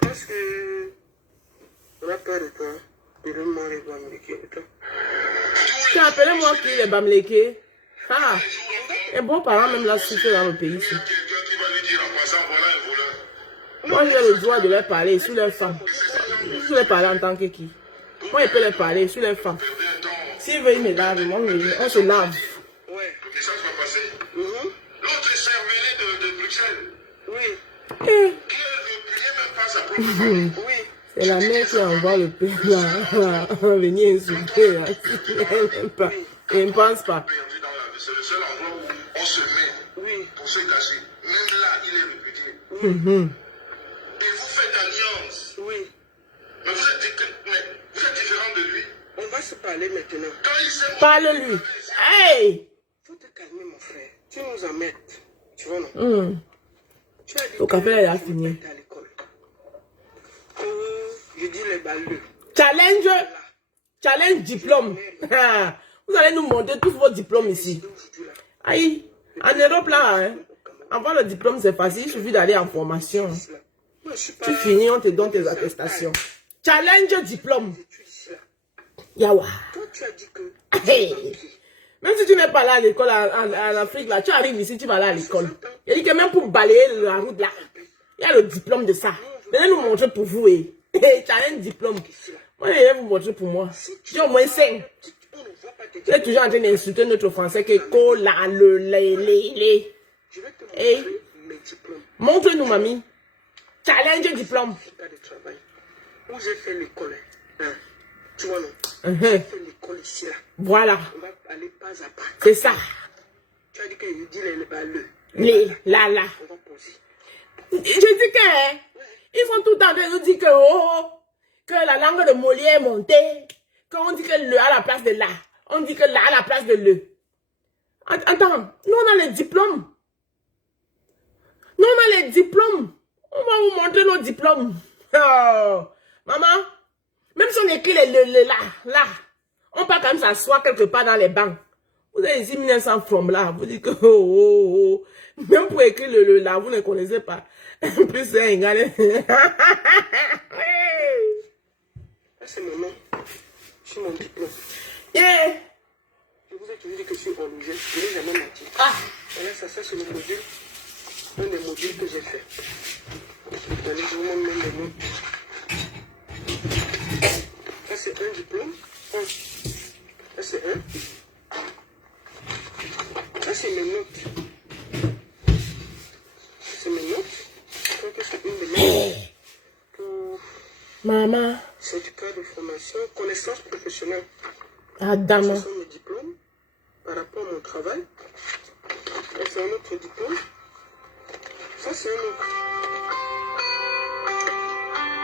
Parce que on a peur de toi. De l'homme les Bamlékés. Tu appelez-moi qui les Bamlékés? Ah, les bons parents même là souffrent dans le pays ici. Quelqu'un qui va lui dire en passant, voilà un voleur. Moi, j'ai le droit de leur parler sur leurs femmes. Je vais parler en tant que qui? Moi, je peux leur parler sur leurs femmes. S'ils veulent, ils me lavent. Moi, on se lave. Ouais. Le message va passer. L'autre est cervelé de Bruxelles. Oui. Eh, Qui ne repliait même pas sa propre famille. Oui. c'est la mère qui envoie le père là, venir insulter. Là. Je ne pense pas. C'est le seul endroit où on se met Oui. pour se cacher. Même là, il est répudié. Mhm. Et vous faites alliance. Oui. Mais vous êtes différent de lui. On va se parler maintenant. Quand il s'est Parle-lui. Hey! Faut te calmer, mon frère. Tu nous emmènes. Tu vois, non? Tu as dit Au café, là, il a que fini. je vais à l'école. Je dis les balleux. Challenge. Challenge diplôme. Vous allez nous montrer tous vos diplômes ici. Aïe. En Europe, là, hein, avoir le diplôme, c'est facile. Il suffit d'aller en formation. Moi, je suis pas. Tu finis, on te donne tes attestations. Challenge diplôme. Yawa. Toi, tu as dit que. Hey. Même si tu n'es pas là à l'école en Afrique, là, tu arrives ici, tu vas là à l'école. Il dit que même pour balayer la route là, il y a le diplôme de ça. Venez nous montrer pour vous. Tu as un diplôme. Moi, je vais vous montrer pour moi. J'ai au moins 5. Tu es toujours en train d'insulter notre français que cola, le. Je vais te Hey. montrer mes diplômes. Montre-nous, mamie. Challenge diplôme. Cas de travail. Où j'ai fait l'école. Hein. Tu vois, non? Mhm. J'ai fait l'école ici, là. Voilà. On va aller pas à pas. C'est ça. Tu as dit que je dis les balleux. Là. On va poser. Je dis que, hein, ils sont tout le temps en train de nous dire que, que la langue de Molière est montée, qu'on dit que le à la place de la, on dit que la à la place de le. Attends, nous on a les diplômes. Nous on a les diplômes. On va vous montrer nos diplômes. Oh, maman, même si on écrit le là, on peut quand même s'asseoir quelque part dans les bancs. Vous avez ici 1900 from là, vous dites que, même pour écrire le là, vous ne connaissez pas. En plus, c'est égal. C'est mon nom. C'est mon diplôme. Yeah. Je vous ai toujours dit que je suis horloger. Je n'ai jamais menti. Ah. Voilà, ça c'est le module. Un des modules que j'ai fait. Allez, je vous montre même les noms. Ça c'est un diplôme. Ça c'est un. Ça c'est mes notes. C'est mes notes. Je crois que c'est une de mes notes. Pour Maman. certificat de formation, connaissance professionnelle. Adama. Ce sont mes diplômes par rapport à mon travail. Ça c'est un autre diplôme. Ça c'est un autre.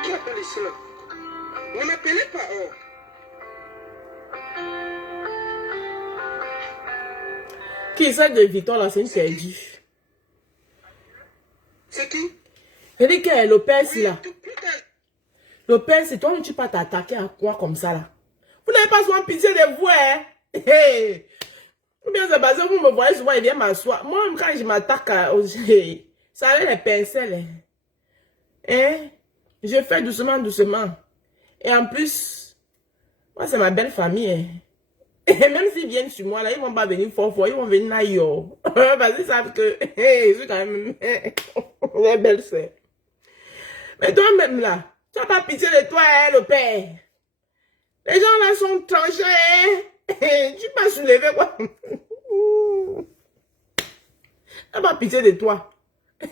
Qui appelle ici là? Ne m'appelez pas, oh. Qui est ça de Victor là, c'est une perdue. C'est qui? Je dis que le père c'est là. Tout plus tard. Le père c'est toi, ne tu pas t'attaquer à quoi comme ça là? Vous n'avez pas souvent pitié de vous, hein? Hey. Ou bien c'est parce que vous me voyez souvent, il vient m'asseoir. Moi, quand je m'attaque ça a les pincelles. Hein? Je fais doucement. Et en plus, moi, c'est ma belle famille. Hein? Et même s'ils viennent sur moi, là, ils ne vont pas venir fort, ils vont venir ailleurs. Parce qu'ils savent que je suis quand même les belles sœurs. Mais toi-même, là, tu n'as pas pitié de toi, hein, le père. Les gens là sont tranchés. Hein? Tu peux soulever quoi? Tu n'as pas pitié de toi. Quand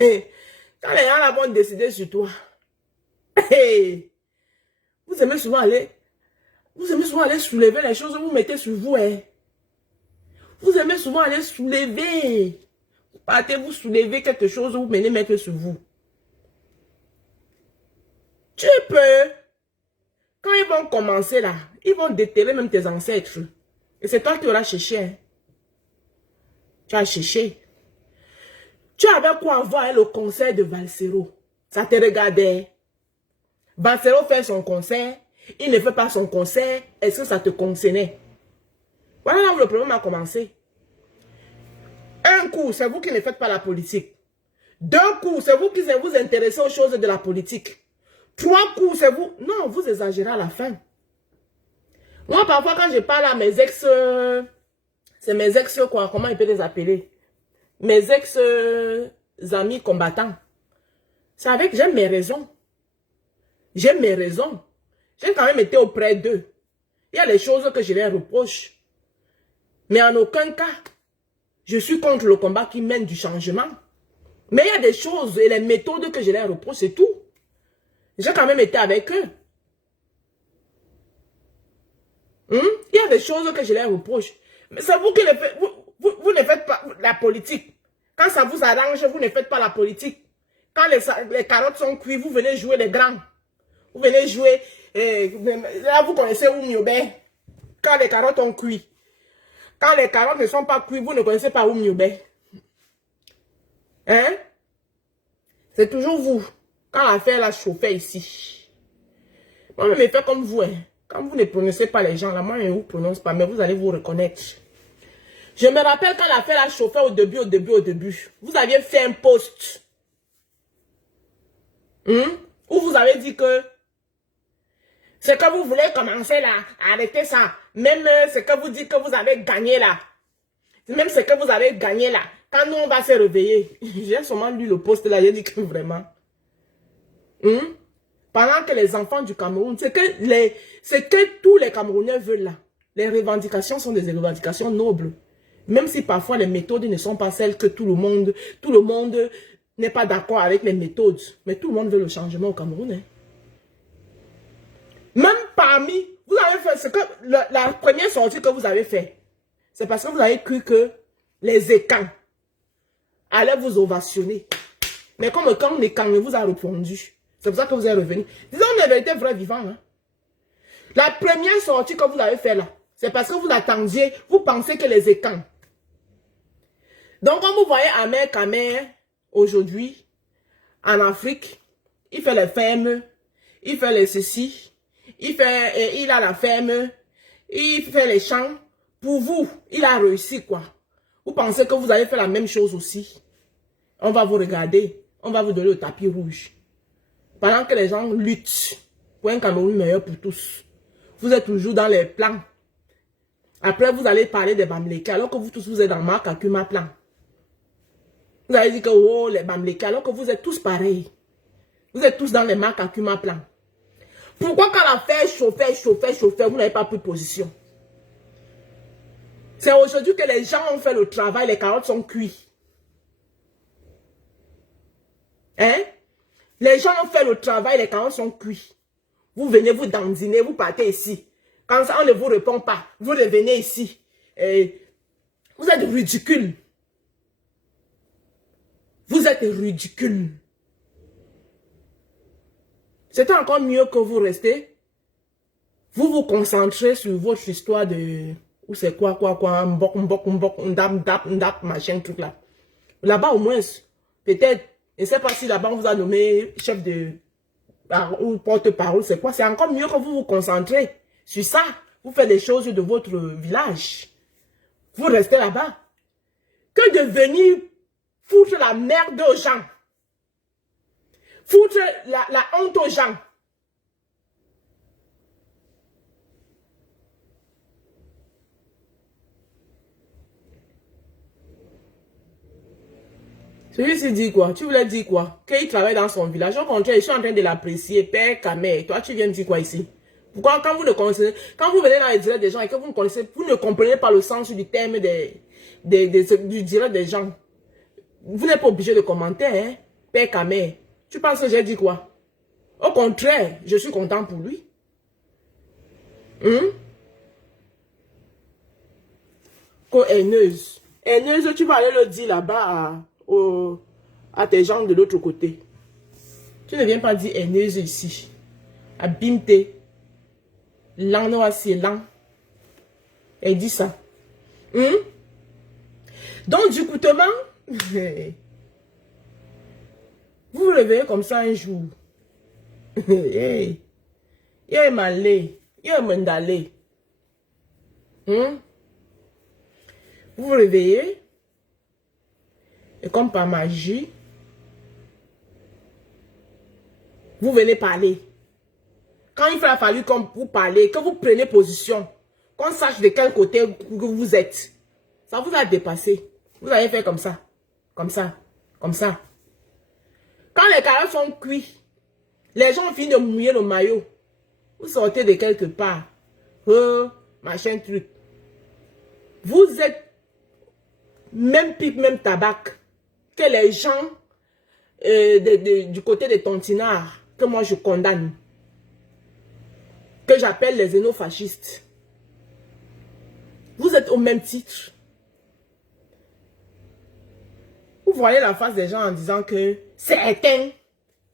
les gens là vont décider sur toi, vous aimez souvent aller soulever les choses que vous mettez sur vous. Hein. Vous aimez souvent aller soulever. Vous partez, vous soulevez quelque chose, vous venez mettre sur vous. Tu peux. Quand ils vont commencer là, ils vont déterrer même tes ancêtres. Et c'est toi qui auras cherché. Hein. Tu as cherché. Tu avais quoi voir hein, le concert de Valsero? Ça te regardait. Valsero fait son concert. Il ne fait pas son concert. Est-ce que ça te concernait? Voilà là où le problème a commencé. Un coup, c'est vous qui ne faites pas la politique. 2 coups, c'est vous qui vous intéressez aux choses de la politique. 3 coups, c'est vous... Non, vous exagérez à la fin. Moi, parfois, quand je parle à mes ex... c'est mes ex quoi, comment ils peuvent les appeler? Mes ex amis combattants. C'est avec... J'ai mes raisons. J'ai mes raisons. J'ai quand même été auprès d'eux. Il y a des choses que je les reproche. Mais en aucun cas, je suis contre le combat qui mène du changement. Mais il y a des choses et les méthodes que je les reproche, c'est tout. J'ai quand même été avec eux. Il y a des choses que je les reproche. Mais c'est vous qui le faites. Vous ne faites pas la politique. Quand ça vous arrange, vous ne faites pas la politique. Quand les carottes sont cuites, vous venez jouer les grands. Vous venez jouer... là, vous connaissez Oumiobe. Quand les carottes ont cuit. Quand les carottes ne sont pas cuites, vous ne connaissez pas Oumiobe. Hein? C'est toujours vous. Quand l'affaire la chauffait ici. Moi, je fais comme vous. Hein. Quand vous ne prononcez pas les gens, là, moi, je ne vous prononce pas, mais vous allez vous reconnaître. Je me rappelle quand l'affaire la chauffait au début. Vous aviez fait un post. Où vous avez dit que c'est que vous voulez commencer là, arrêtez ça. Même ce que vous dites que vous avez gagné là. Même ce que vous avez gagné là. Quand nous, on va se réveiller. J'ai seulement lu le post là, j'ai dit que vraiment. Pendant que les enfants du Cameroun, c'est que tous les Camerounais veulent là. Les revendications sont des revendications nobles. Même si parfois les méthodes ne sont pas celles que tout le monde n'est pas d'accord avec les méthodes. Mais tout le monde veut le changement au Cameroun. Hein. Même parmi, vous avez fait ce que la première sortie que vous avez fait, c'est parce que vous avez cru que les écans allaient vous ovationner. Mais comme quand l'écan vous a répondu, c'est pour ça que vous êtes revenu. Disons la vérité vrai vivant. Hein. La première sortie que vous avez fait là, c'est parce que vous attendiez, vous pensez que les écans. Donc, quand vous voyez Ahmed Kamer aujourd'hui, en Afrique, il fait les fermes, il fait les ceci, il a la ferme, il fait les champs. Pour vous, il a réussi quoi. Vous pensez que vous allez faire la même chose aussi. On va vous regarder, on va vous donner le tapis rouge. Pendant que les gens luttent pour un Cameroun meilleur pour tous. Vous êtes toujours dans les plans. Après, vous allez parler des Bamileke, alors que vous tous, vous êtes dans Marc Akuma plan. Vous allez dire que, oh, les Bamileke, alors que vous êtes tous pareils. Vous êtes tous dans les Marc Akuma plan. Pourquoi quand l'affaire chauffait, vous n'avez pas pris position? C'est aujourd'hui que les gens ont fait le travail, les carottes sont cuites. Hein? Les gens ont fait le travail, les carottes sont cuites. Vous venez vous dandiner, vous partez ici. Quand ça, on ne vous répond pas, vous revenez ici. Vous êtes ridicule. Vous êtes ridicule. C'était encore mieux que vous restez. Vous vous concentrez sur votre histoire de... Ou c'est quoi, ndap, machin, truc là. Là-bas, au moins, peut-être, je ne sais pas si là-bas, on vous a nommé chef de... ou porte-parole, c'est quoi? C'est encore mieux que vous vous concentrez sur ça. Vous faites les choses de votre village. Vous restez là-bas. Que de venir foutre la merde aux gens. Foutre la honte aux gens. Celui-ci dit quoi? Tu voulais dire quoi? Qu'il travaille dans son village. Au contraire, je suis en train de l'apprécier. Père Kamer, toi, tu viens de dire quoi ici? Pourquoi quand vous ne connaissez, quand vous venez dans les directs des gens et que vous ne connaissez, vous ne comprenez pas le sens du terme du direct des gens. Vous n'êtes pas obligé de commenter, hein? Père Kamer, tu penses que j'ai dit quoi? Au contraire, je suis content pour lui. Haineuse. Haineuse, tu vas aller le dire là-bas à tes gens de l'autre côté. Tu ne viens pas dire haineuse ici. Abimte. L'an c'est l'an. Elle dit ça. Donc, du coup, vous vous réveillez comme ça un jour. Il y a un malé. Il y a un mandalé. Vous vous réveillez. Et comme par magie, vous venez parler. Quand il a fallu que vous parlez, que vous preniez position, qu'on sache de quel côté vous êtes, ça vous a dépassé. Vous allez faire comme ça, comme ça, comme ça. Quand les carottes sont cuits, les gens finissent de mouiller le maillot. Vous sortez de quelque part. Machin truc. Vous êtes même pipe, même tabac que les gens du côté des tontinards que moi je condamne. Que j'appelle les xénofascistes. Vous êtes au même titre. Vous voyez la face des gens en disant que c'est éteint.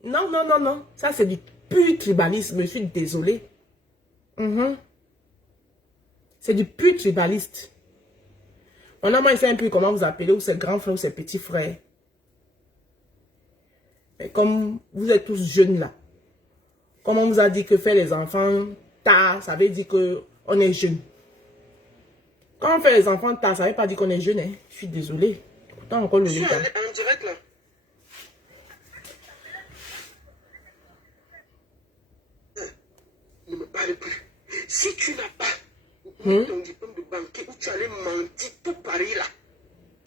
Non, non, non, non. Ça, c'est du pur tribalisme. Je suis désolé. C'est du pur tribaliste. Maintenant, moi, je sais un peu comment vous appelez, ou c'est grand frère, ou c'est petit frère. Mais comme vous êtes tous jeunes là, comme on vous a dit que faire les enfants tard, ça veut dire qu'on est jeune. Quand on fait les enfants tard, ça ne veut pas dire qu'on est jeune. Hein. Je suis désolée. Pourtant, encore le Je suis temps. en direct là. Ne me parle plus. Si tu n'as pas ton diplôme de banquier où tu allais mentir tout Paris là,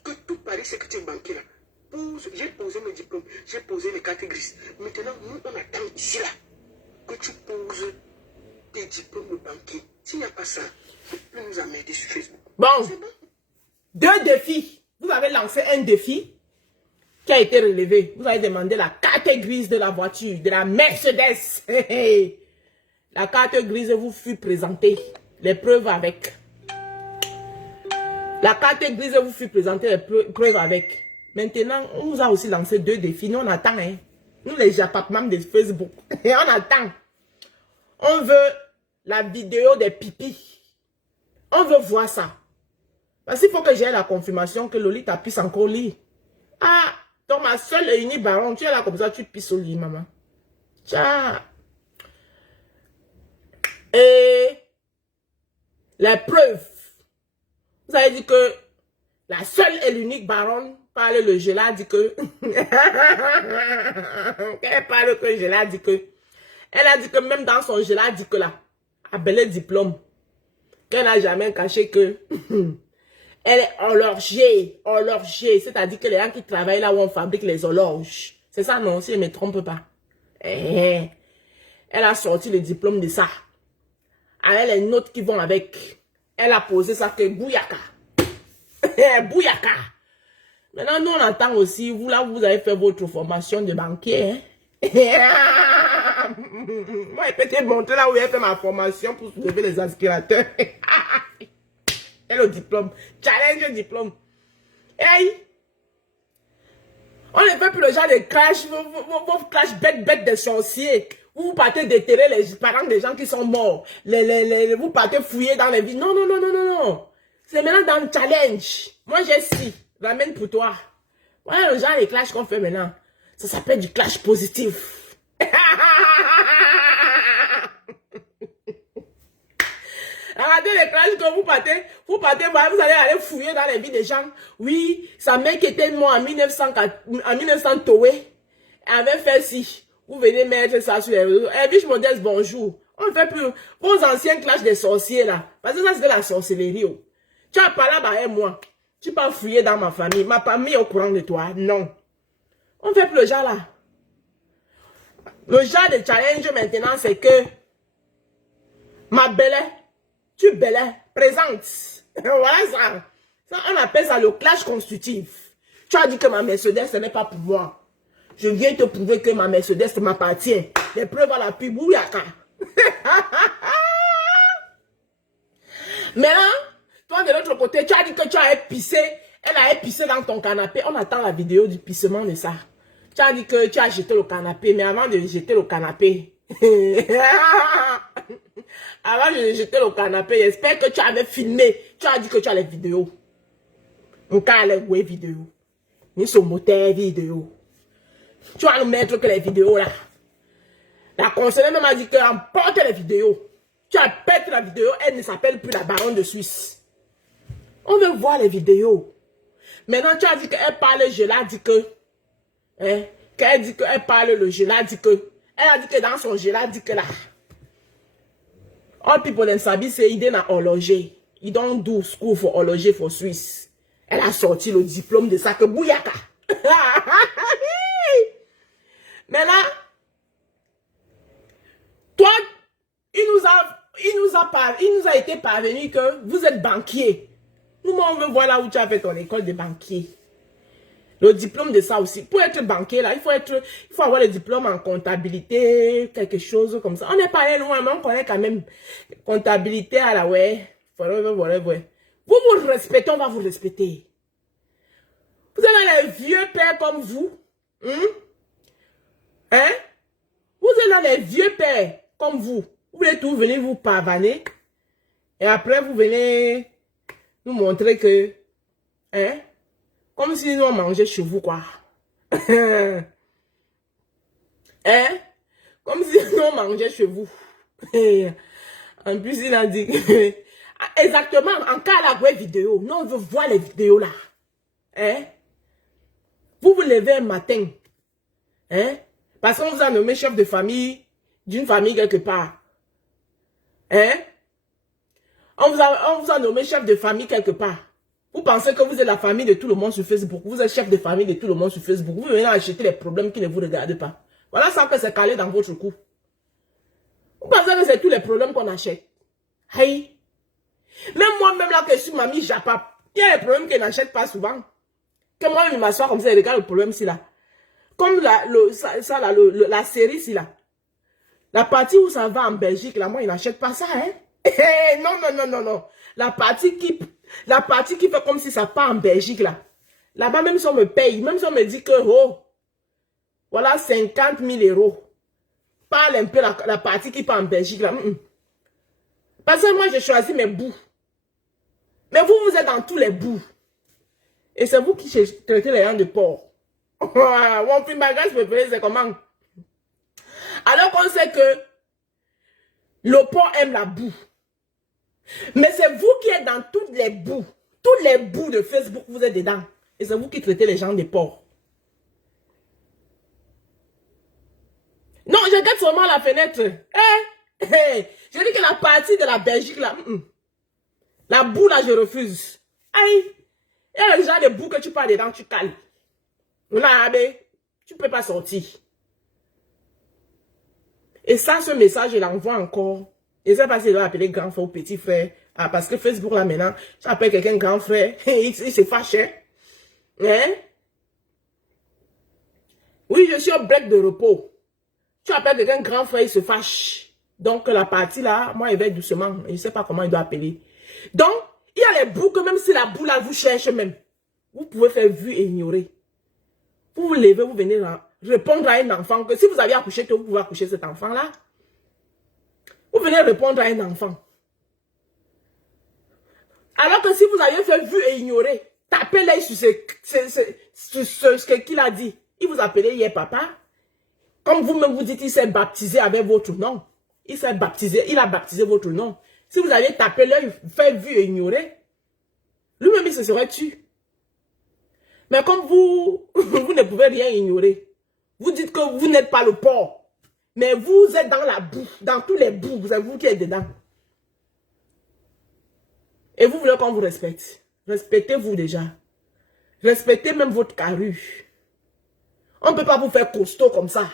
que tout Paris c'est que tu es banquier là. J'ai posé mes diplômes, j'ai posé les cartes grises. Maintenant, nous on attend ici là que tu poses tes diplômes de banquier. S'il n'y a pas ça, tu peux nous emmerder sur Facebook. Bon, Bon. 2 défis. Vous avez lancé un défi qui a été relevé. Vous avez demandé la carte grise de la voiture, de la Mercedes. La carte grise vous fut présentée. Les preuves avec. La carte grise vous fut présentée, les preuves avec. Maintenant, on nous a aussi lancé 2 défis. Nous, on attend. Hein. Nous, les japapmams de Facebook. Et on attend. On veut la vidéo des pipis. On veut voir ça. Parce qu'il faut que j'ai la confirmation que Lolita puisse encore lire. Ah, donc ma seule et unique baron, tu es là comme ça, tu pisses au lit, maman. Tiens. Et les preuves. Vous avez dit que la seule et l'unique baronne parle le gela, dit que... Elle parle que gela, dit que... Elle a dit que même dans son gela, dit que là, a bel diplôme, qu'elle n'a jamais caché que... Elle est horlogée, c'est-à-dire que les gens qui travaillent là où on fabrique les horloges. C'est ça, non, si je ne me trompe pas. Elle a sorti le diplôme de ça. Avec les notes qui vont avec. Elle a posé ça que Bouyaka. Bouyaka. Maintenant, nous, on attend aussi, vous là, vous avez fait votre formation de banquier. Hein? Moi, je peux te montrer là où j'ai fait ma formation pour soulever les aspirateurs. Et le diplôme. Challenge le diplôme. Hey! On ne fait plus le genre de clash, vos clash bêtes des sorciers. Vous partez déterrer les parents des gens qui sont morts. Vous partez fouiller dans les vies. Non, non, non, non, non, non. C'est maintenant dans le challenge. Moi, j'ai si. Ramène pour toi. Voilà le genre de clash qu'on fait maintenant. Ça s'appelle du clash positif. Regardez les clashs que vous partez, vous allez aller fouiller dans les vies des gens. Oui, sa mère qui était morte en 1900 Toé, avait fait si. Vous venez mettre ça sur les réseaux. Biche modeste, bonjour. On ne fait plus vos anciens clashs des sorciers là. Parce que ça c'est de la sorcellerie. Oh. Tu as parlé avec moi. Tu peux fouiller dans ma famille. Ma famille est au courant de toi. Non. On ne fait plus le genre là. Le genre de challenge maintenant c'est que ma belle, tu belle, présente. Voilà ça. Ça. On appelle ça le clash constitutif. Tu as dit que ma Mercedes, ce n'est pas pour moi. Je viens te prouver que ma Mercedes m'appartient. Les preuves à la pub, bouyaka. Maintenant, toi de l'autre côté, tu as dit que tu as épicé. Elle a épicé dans ton canapé. On attend la vidéo du pissement de ça. Tu as dit que tu as jeté le canapé. Mais avant de jeter le canapé, avant de jeter le canapé, j'espère que tu avais filmé. Tu as dit que tu as les vidéos. Donc, tu as les vidéos. Ni son moteur vidéo. Tu vas nous mettre que les vidéos là. La conseillère m'a dit qu'elle emporte les vidéos. Tu as pété la vidéo, elle ne s'appelle plus la baronne de Suisse. On veut voir les vidéos. Maintenant, tu as dit qu'elle parle, je l'ai dit que. Hein? Qu'elle dit qu'elle parle, le je l'ai dit que. Elle a dit que dans son je l'ai dit que là. All people in Sabi say he didn't horloger. He don't do school for horloger for Swiss. Elle a sorti le diplôme de ça que bouyaka. Maintenant, toi, il nous a été parvenu que vous êtes banquier. Nous, on veut voir là où tu as fait ton école de banquier. Le diplôme de ça aussi. Pour être banquier, là, il faut avoir le diplôme en comptabilité, quelque chose comme ça. On n'est pas allé loin, mais on connaît quand même comptabilité à la ouais. Voilà. Vous vous respectez, on va vous respecter. Vous avez les vieux pères comme vous. Hein? Vous avez les vieux pères comme vous. Vous voulez tout venir vous pavaner. Et après, vous venez nous montrer que... Hein? Comme si nous on mangeait chez vous, quoi. Hein? Comme si nous on mangeait chez vous. En plus, il a dit... Exactement, en cas de la vraie vidéo. Nous, on veut voir les vidéos là. Hein? Vous vous levez un matin. Hein? Parce qu'on vous a nommé chef de famille d'une famille quelque part. Hein? On vous a nommé chef de famille quelque part. Vous pensez que vous êtes la famille de tout le monde sur Facebook. Vous êtes chef de famille de tout le monde sur Facebook. Vous venez acheter les problèmes qui ne vous regardent pas. Voilà ça que c'est calé dans votre cou. Vous pensez que c'est tous les problèmes qu'on achète. Hey. Même moi-même là que je suis mamie Japap, il y a des problèmes que je n'achète pas souvent. Que moi je m'assois comme ça et regarde le problème ici là. Comme la série ici là. La partie où ça va en Belgique là, moi je n'achète pas ça hein. Non. La partie qui fait comme si ça part en Belgique là. Là-bas même si on me paye, même si on me dit que oh, voilà 50 000 euros. Parle un peu la partie qui part en Belgique là. Parce que moi j'ai choisi mes bouts. Mais vous, vous êtes dans tous les bouts. Et c'est vous qui traitez les gens de porc. Mon film bagage préféré, c'est comment? Alors qu'on sait que le porc aime la boue. Mais c'est vous qui êtes dans toutes les bouts. Tous les bouts de Facebook, vous êtes dedans. Et c'est vous qui traitez les gens de porc. Non, je regarde seulement la fenêtre. Je dis que la partie de la Belgique, là, la boue, là, je refuse. Aïe. Il y a le genre de boue que tu parles dedans, tu cales. Là, tu ne peux pas sortir. Et ça, ce message, je l'envoie encore. Et ça, parce qu'il doit appeler grand frère ou petit frère. Ah, parce que Facebook, là, maintenant, tu appelles quelqu'un grand frère. Il se fâche. Hein? Oui, je suis au break de repos. Tu appelles quelqu'un grand frère, il se fâche. Donc, la partie là, moi, il va doucement. Je ne sais pas comment il doit appeler. Donc, il y a les bouts que même si la boue là vous cherche même, vous pouvez faire vue et ignorer. Vous vous levez, vous venez là, répondre à un enfant. Que si vous avez accouché, que vous pouvez accoucher cet enfant là. Vous venez répondre à un enfant. Alors que si vous avez fait vue et ignorer, tapez l'œil sur ce qu'il a dit. Il vous appelait hier papa. Comme vous-même vous dites, il s'est baptisé avec votre nom. Il s'est baptisé, il a baptisé votre nom. Si vous aviez tapé l'œil, fait vue et ignoré, lui-même il se serait tué. Mais comme vous, vous ne pouvez rien ignorer. Vous dites que vous n'êtes pas le porc. Mais vous êtes dans la boue, dans tous les bouts, c'est vous qui êtes dedans. Et vous voulez qu'on vous respecte. Respectez-vous déjà. Respectez même votre carrure. On ne peut pas vous faire costaud comme ça.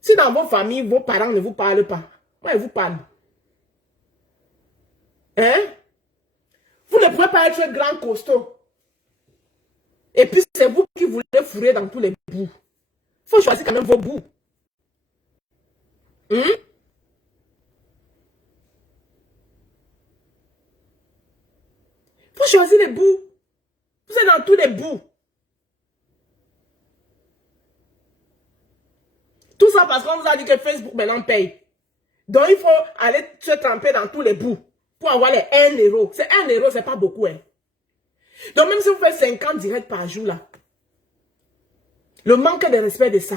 Si dans vos familles, vos parents ne vous parlent pas, moi ils vous parlent. Hein? Vous ne pouvez pas être grand costaud. Et puis c'est vous qui voulez fourrer dans tous les bouts. Il faut choisir quand même vos bouts. Il faut choisir les bouts. Vous êtes dans tous les bouts. Tout ça parce qu'on vous a dit que Facebook maintenant paye. Donc il faut aller se tremper dans tous les bouts pour avoir les 1 euro. C'est 1 euro, c'est pas beaucoup. Hein. Donc même si vous faites 50 directs par jour là, le manque de respect de ça.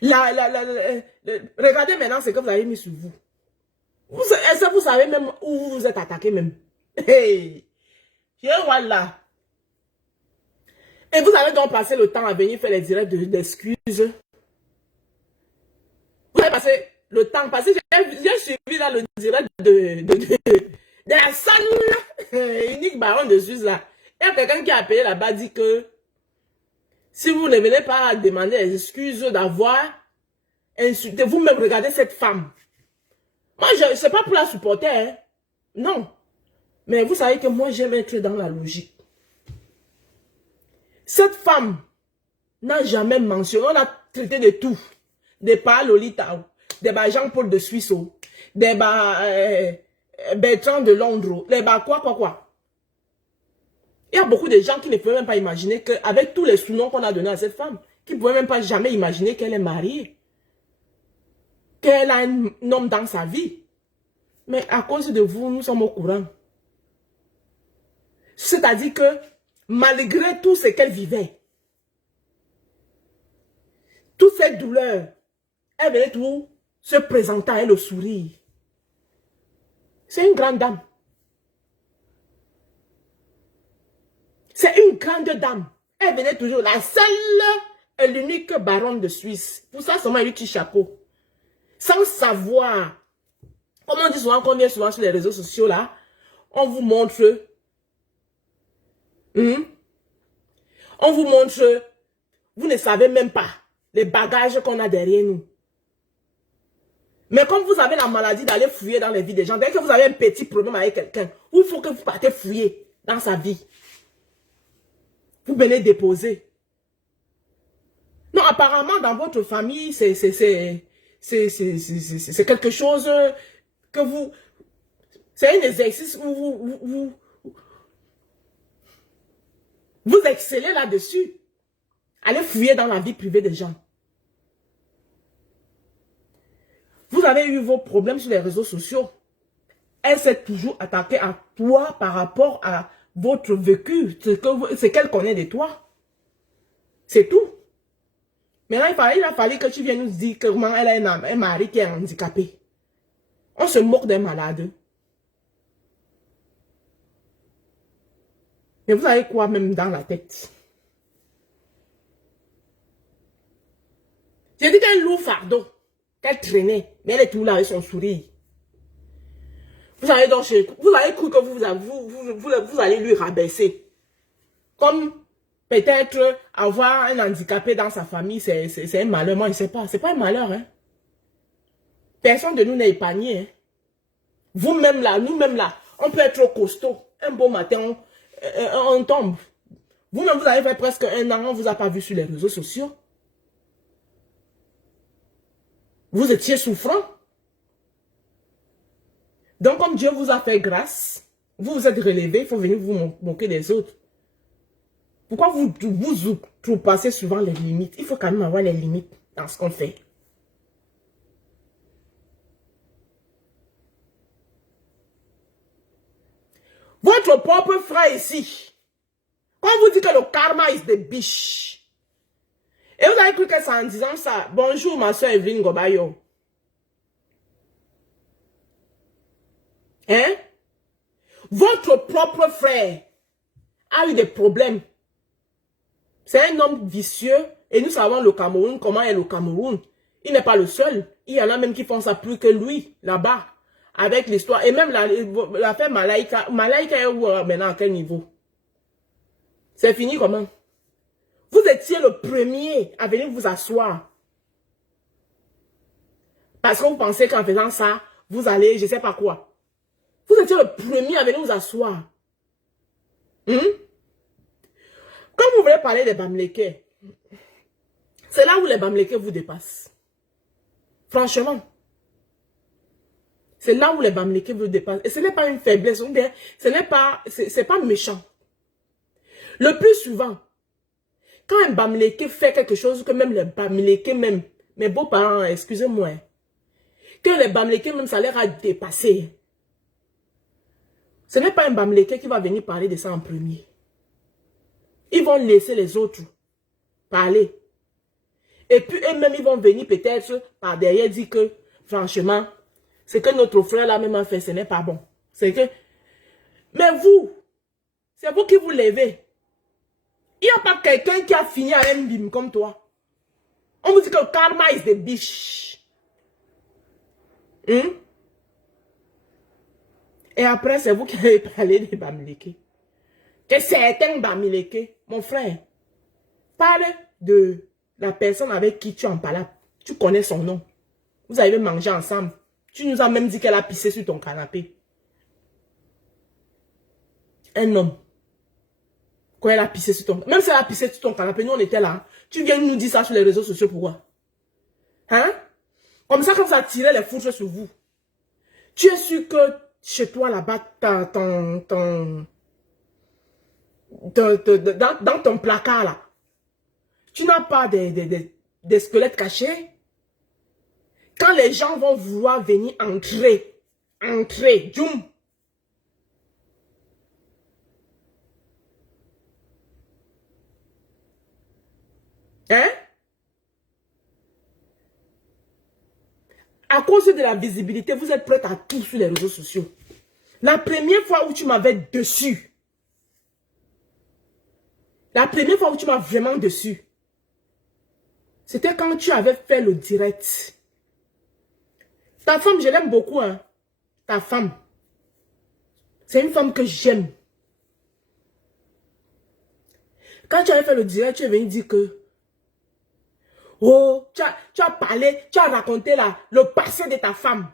Regardez maintenant ce que vous avez mis sur vous. Est-ce que vous savez même où vous vous êtes attaqué même? Hey, voilà. Et vous allez donc passer le temps à venir faire les directs d'excuses. Vous allez passer le temps, parce que j'ai suivi là le direct de la salle unique baron de Suisse là. Il y a quelqu'un qui a appelé là-bas, dit que si vous ne venez pas demander les excuses d'avoir insulté, vous-même regardez cette femme. Moi, je sais pas pour la supporter, hein. Non. Mais vous savez que moi, j'aime être dans la logique. Cette femme n'a jamais mentionné, on a traité de tout. Des pas Lolita, des bas Jean-Paul de Suisse, des bas Bertrand de Londres, des bas quoi. Il y a beaucoup de gens qui ne peuvent même pas imaginer qu'avec tous les sous-noms qu'on a donnés à cette femme, qui ne pouvaient même pas jamais imaginer qu'elle est mariée, qu'elle a un homme dans sa vie. Mais à cause de vous, nous sommes au courant. C'est-à-dire que malgré tout ce qu'elle vivait, toutes ces douleurs, elle venait tout se présentant et le sourire. C'est une grande dame. C'est une grande dame. Elle venait toujours, la seule et l'unique baronne de Suisse. Pour ça, seulement un petit chapeau. Sans savoir, comme on dit souvent, qu'on vient souvent sur les réseaux sociaux là, on vous montre, on vous montre, vous ne savez même pas les bagages qu'on a derrière nous. Mais comme vous avez la maladie d'aller fouiller dans les vies des gens, dès que vous avez un petit problème avec quelqu'un, il faut que vous partez fouiller dans sa vie. Vous venez déposer. Non, apparemment, dans votre famille, c'est quelque chose que vous... C'est un exercice où vous excellez là-dessus. Allez fouiller dans la vie privée des gens. Vous avez eu vos problèmes sur les réseaux sociaux. Elle s'est toujours attaquée à toi par rapport à votre vécu, ce qu'elle connaît de toi. C'est tout. Maintenant, il a fallu que tu viennes nous dire comment elle a un mari qui est handicapé. On se moque des malades. Mais vous avez quoi même dans la tête? J'ai dit qu'un lourd fardeau, qu'elle traînait, mais elle est toujours là avec son sourire. Vous allez donc vous avez cru que vous allez lui rabaisser. Comme peut-être avoir un handicapé dans sa famille, c'est un malheur. Moi, je ne sais pas. Ce n'est pas un malheur. Hein? Personne de nous n'est épargné. Hein? Vous-même là, nous-mêmes là, on peut être trop costaud. Un beau matin, on tombe. Vous-même, vous avez fait presque un an, on ne vous a pas vu sur les réseaux sociaux. Vous étiez souffrant. Donc, comme Dieu vous a fait grâce, vous vous êtes relevé, il faut venir vous moquer des autres. Pourquoi vous passez souvent les limites? Il faut quand même avoir les limites dans ce qu'on fait. Votre propre frère ici, quand vous dites que le karma is the bitch, et vous avez cru que c'est en disant ça, bonjour ma soeur Evelyne Gobayo. Hein? Votre propre frère a eu des problèmes. C'est un homme vicieux et nous savons le Cameroun, comment est le Cameroun. Il n'est pas le seul. Il y en a même qui font ça plus que lui, là-bas, avec l'histoire. Et même l'affaire Malaika. Malaika est où maintenant, à quel niveau? C'est fini comment? Vous étiez le premier à venir vous asseoir. Parce que vous pensez qu'en faisant ça, vous allez, je ne sais pas quoi. Vous étiez le premier à venir vous asseoir. Quand vous voulez parler des Bamileke, c'est là où les Bamileke vous dépassent. Franchement. C'est là où les Bamileke vous dépassent. Et ce n'est pas une faiblesse, ou bien, c'est pas méchant. Le plus souvent, quand un Bamileke fait quelque chose que même les Bamileke même, mes beaux-parents, excusez-moi, que les Bamileke même ça leur a dépassé. Ce n'est pas un Bamileke qui va venir parler de ça en premier. Ils vont laisser les autres parler. Et puis eux-mêmes, ils vont venir peut-être par derrière dire que, franchement, ce que notre frère là même a fait, ce n'est pas bon. C'est que... Mais vous, c'est vous qui vous levez. Il n'y a pas quelqu'un qui a fini à un bim comme toi. On vous dit que le karma is the bitch. Et après, c'est vous qui avez parlé de Bamileke. Que certains Bamileke, mon frère, parle de la personne avec qui tu en parles. Tu connais son nom. Vous avez mangé ensemble. Tu nous as même dit qu'elle a pissé sur ton canapé. Un homme. Quand elle a pissé sur ton canapé. Même si elle a pissé sur ton canapé, nous on était là. Tu viens nous dire ça sur les réseaux sociaux, pourquoi? Hein? Comme ça, quand ça tirait les foudres sur vous. Tu es sûr que chez toi là-bas, dans ton placard là, tu n'as pas des squelettes cachés? Quand les gens vont vouloir venir entrer, djoum. Hein? À cause de la visibilité, vous êtes prête à tout sur les réseaux sociaux. La première fois où tu m'avais dessus, la première fois où tu m'as vraiment dessus, c'était quand tu avais fait le direct. Ta femme, je l'aime beaucoup, hein. Ta femme. C'est une femme que j'aime. Quand tu avais fait le direct, tu es venu dire que oh, tu as parlé, tu as raconté le passé de ta femme.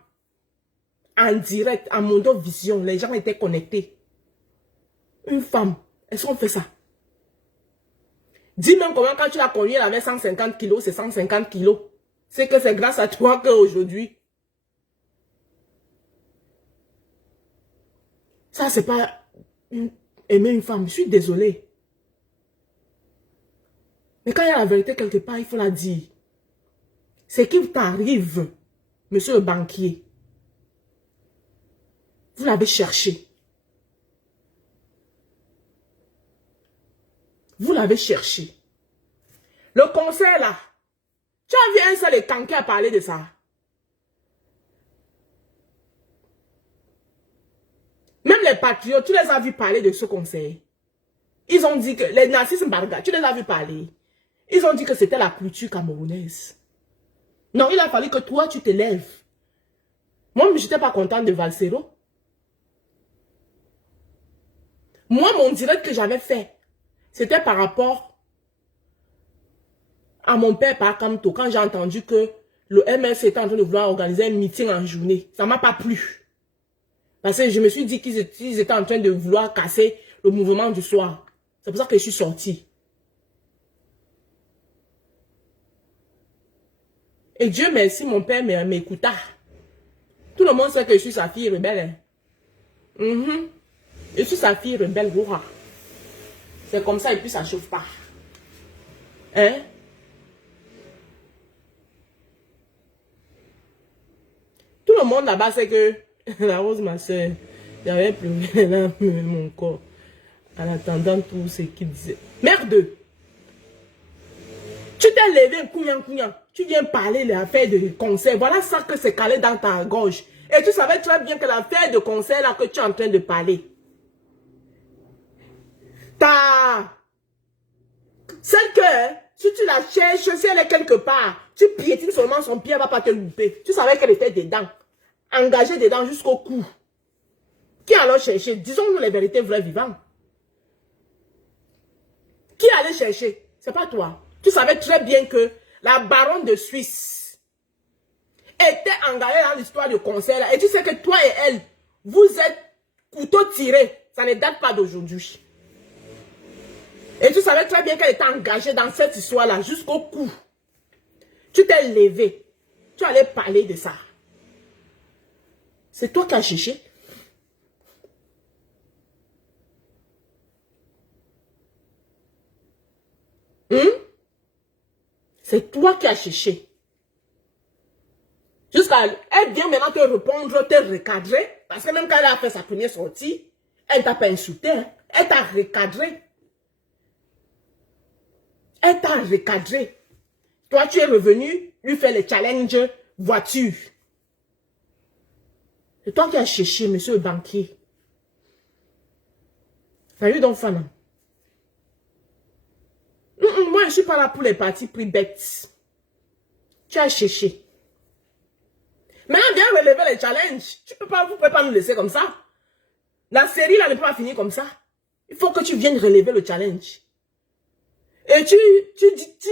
En direct, en Mondo Vision, les gens étaient connectés. Une femme, est-ce qu'on fait ça? Dis même comment quand tu l'as connue, elle avait 150 kilos, c'est 150 kilos. C'est que c'est grâce à toi qu'aujourd'hui. Ça, c'est pas aimer une femme. Je suis désolée. Mais quand il y a la vérité quelque part, il faut la dire. Ce qui t'arrive, monsieur le banquier, vous l'avez cherché. Vous l'avez cherché. Le concert là, tu as vu un seul écan qui a parlé de ça. Même les patriotes, tu les as vus parler de ce conseil. Ils ont dit que les nazistes Barga, tu les as vus parler. Ils ont dit que c'était la culture camerounaise. Non, il a fallu que toi, tu te lèves. Moi, je n'étais pas contente de Valsero. Moi, mon direct que j'avais fait, c'était par rapport à mon père par Kamto. Quand j'ai entendu que le MS était en train de vouloir organiser un meeting en journée, ça ne m'a pas plu. Parce que je me suis dit qu'ils étaient en train de vouloir casser le mouvement du soir. C'est pour ça que je suis sortie. Et Dieu merci, mon père m'écouta. Tout le monde sait que je suis sa fille rebelle. Je suis sa fille rebelle, Roura. C'est comme ça et puis ça ne chauffe pas. Hein? Tout le monde là-bas sait que la rose, ma soeur, j'avais pleuré dans mon corps en attendant tout ce qu'il disait. Merde! Tu t'es levé, couillant. Tu viens parler de l'affaire de concert. Voilà ça que c'est calé dans ta gorge. Et tu savais très bien que l'affaire de concert là que tu es en train de parler. Celle que, si tu la cherches, si elle est quelque part, tu piétines seulement son pied, elle ne va pas te louper. Tu savais qu'elle était dedans. Engagée dedans jusqu'au cou. Qui allait chercher? Disons-nous les vérités vraies vivantes. Qui allait chercher? C'est pas toi. Tu savais très bien que la baronne de Suisse était engagée dans l'histoire du concert là. Et tu sais que toi et elle, vous êtes couteau tiré. Ça ne date pas d'aujourd'hui. Et tu savais très bien qu'elle était engagée dans cette histoire-là jusqu'au cou. Tu t'es levé. Tu allais parler de ça. C'est toi qui as cherché. C'est toi qui as cherché. Jusqu'à elle vient maintenant te répondre, te recadrer. Parce que même quand elle a fait sa première sortie, elle t'a pas insulté. Hein? Elle t'a recadré. Elle t'a recadré. Toi, tu es revenu lui faire le challenge voiture. C'est toi qui as cherché, monsieur le banquier. Salut donc, femme. je ne suis pas là pour les parties pris bêtes. Tu as cherché. Maintenant, viens relever les challenges. Vous ne pouvez pas nous laisser comme ça. La série là ne peut pas finir comme ça. Il faut que tu viennes relever le challenge. Et tu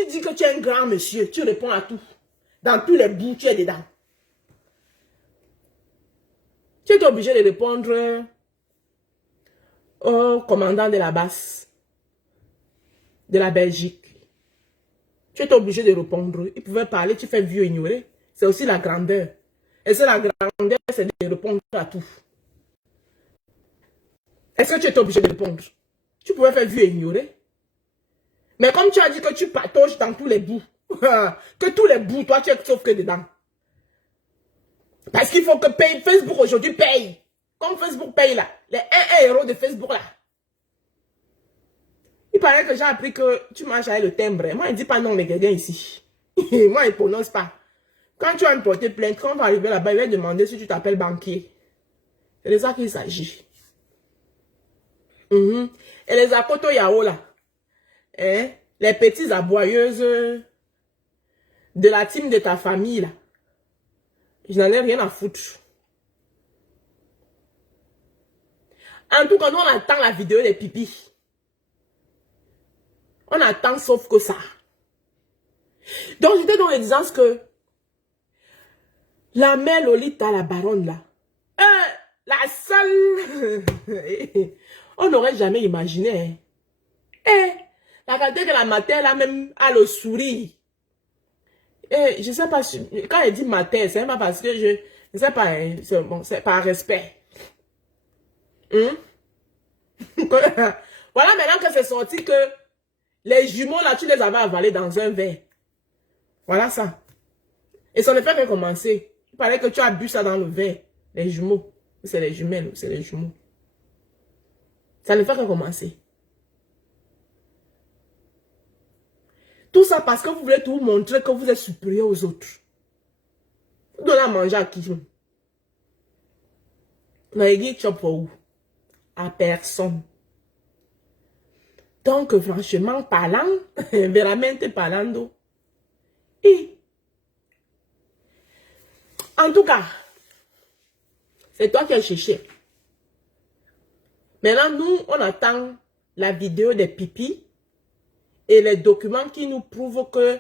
dis que tu es un grand monsieur. Tu réponds à tout. Dans tous les bouts, tu es dedans. Tu es obligé de répondre au commandant de la base de la Belgique. Tu es obligé de répondre. Il pouvait parler, tu fais vieux ignorer. C'est aussi la grandeur. Et c'est la grandeur, c'est de répondre à tout. Est-ce que tu es obligé de répondre? Tu pouvais faire vieux ignorer. Mais comme tu as dit que tu patauges dans tous les bouts, que tous les bouts, toi tu es sauf que dedans. Parce qu'il faut que Facebook aujourd'hui paye. Comme Facebook paye là, les 1 euro de Facebook là. Il paraît que j'ai appris que tu manges avec le timbre. Moi, il ne dit pas non, mais quelqu'un ici. Moi, il ne prononce pas. Quand tu as porté plainte, quand on va arriver là-bas, il va demander si tu t'appelles banquier. C'est de ça qu'il s'agit. Et les akoto yao là, hein, les petites aboyeuses de la team de ta famille là, je n'en ai rien à foutre. En tout cas, nous on attend la vidéo des pipis. On attend sauf que ça. Donc j'étais dans l'existence que la mère Lolita, la baronne là, la seule, on n'aurait jamais imaginé. Hein. La qualité que la matin là même a le sourire. Et je sais pas, quand elle dit matin, c'est pas parce que je ne sais pas, hein, c'est par respect. Voilà maintenant que c'est sorti que les jumeaux là, tu les avais avalés dans un verre. Voilà ça. Et ça ne fait que commencer. Il paraît que tu as bu ça dans le verre. Les jumeaux. C'est les jumelles, c'est les jumeaux. Ça ne fait que commencer. Tout ça parce que vous voulez tout montrer que vous êtes supérieur aux autres. Vous donnez à manger à qui? Maïgui chop pour où? À personne. Donc, franchement parlant, veramente parlando, et en tout cas, c'est toi qui as cherché. Maintenant, nous, on attend la vidéo des pipis et les documents qui nous prouvent que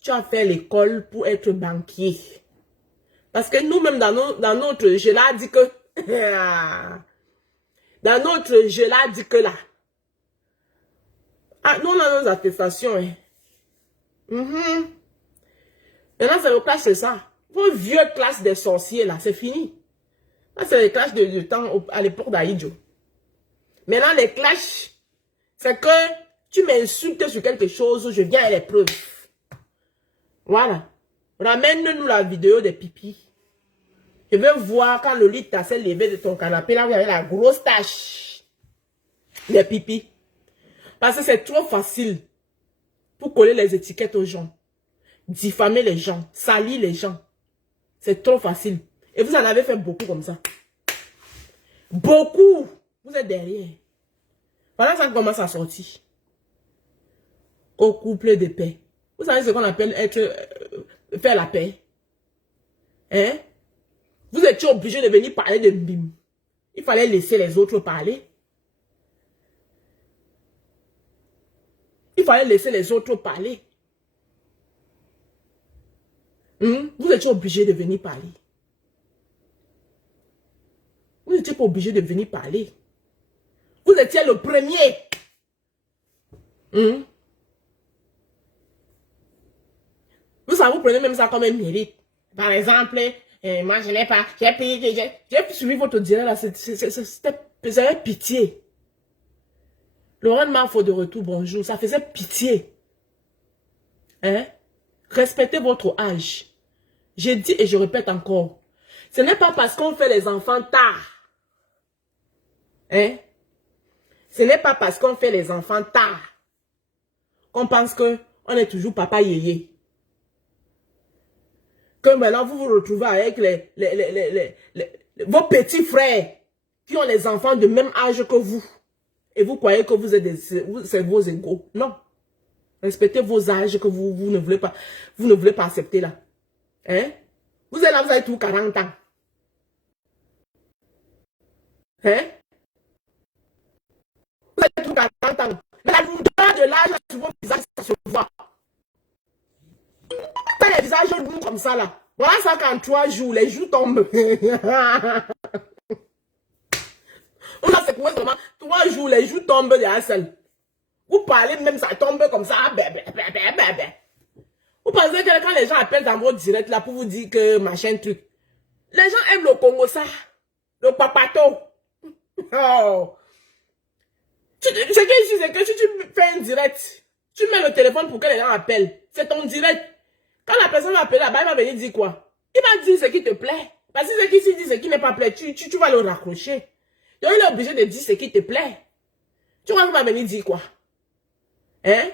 tu as fait l'école pour être banquier. Parce que nous-mêmes, dans notre jeu là, dit que... dans notre jeu là, dit que là... Ah, nous, on a nos attestations. Hein. Maintenant, c'est le clash, c'est ça. Vos vieux classes des sorciers, là, c'est fini. Là, c'est les clashs de temps à l'époque d'Aïdjo. Maintenant, les clashs, c'est que tu m'insultes sur quelque chose, je viens à les preuves. Voilà. Ramène-nous la vidéo des pipis. Je veux voir quand le lit s'est levé de ton canapé, là, vous avez la grosse tache. Les pipis. Parce que c'est trop facile pour coller les étiquettes aux gens. Diffamer les gens, salir les gens. C'est trop facile. Et vous en avez fait beaucoup comme ça. Beaucoup. Vous êtes derrière. Voilà ça commence à sortir. Au couple de paix. Vous savez ce qu'on appelle faire la paix. Hein? Vous étiez obligé de venir parler de bim. Il fallait laisser les autres parler. Il fallait laisser les autres parler. Vous étiez obligé de venir parler. Vous n'étiez pas obligé de venir parler. Vous étiez le premier. Vous savez, vous prenez même ça comme un mérite. Par exemple, moi je n'ai pas, j'ai suivi votre direct là, c'était pitié. Laurent Marfo de retour, bonjour, ça faisait pitié. Hein? Respectez votre âge. J'ai dit et je répète encore. Ce n'est pas parce qu'on fait les enfants tard. Hein? Ce n'est pas parce qu'on fait les enfants tard qu'on pense que on est toujours papa yéyé. Que maintenant vous vous retrouvez avec vos petits frères qui ont les enfants de même âge que vous. Et vous croyez que vous êtes c'est vos égaux. Non. Respectez vos âges que vous ne voulez pas accepter là. Hein? Vous êtes là, vous avez tout 40 ans. Hein? Vous avez tout 40 ans. La lourdeur de l'âge sur vos visages, ça se voit. Quand les visages lourds comme ça là, voilà ça qu'en 3 jours, les joues tombent. On a secoué seulement 3 jours, les joues tombent de la selle. Vous parlez même, ça tombe comme ça. Vous pensez que quand les gens appellent dans votre direct là pour vous dire que machin truc, les gens aiment le Congo ça, le papato. Oh. Ce qui est ici, c'est que si tu fais un direct, tu mets le téléphone pour que les gens appellent. C'est ton direct. Quand la personne va appeler là-bas, il va venir dire quoi? Il va dire ce qui te plaît. Parce que ce qui se dit ce qui n'est pas plaît, tu vas le raccrocher. Donc il est obligé de dire ce qui te plaît. Tu vois qu'il va venir dire quoi? Hein?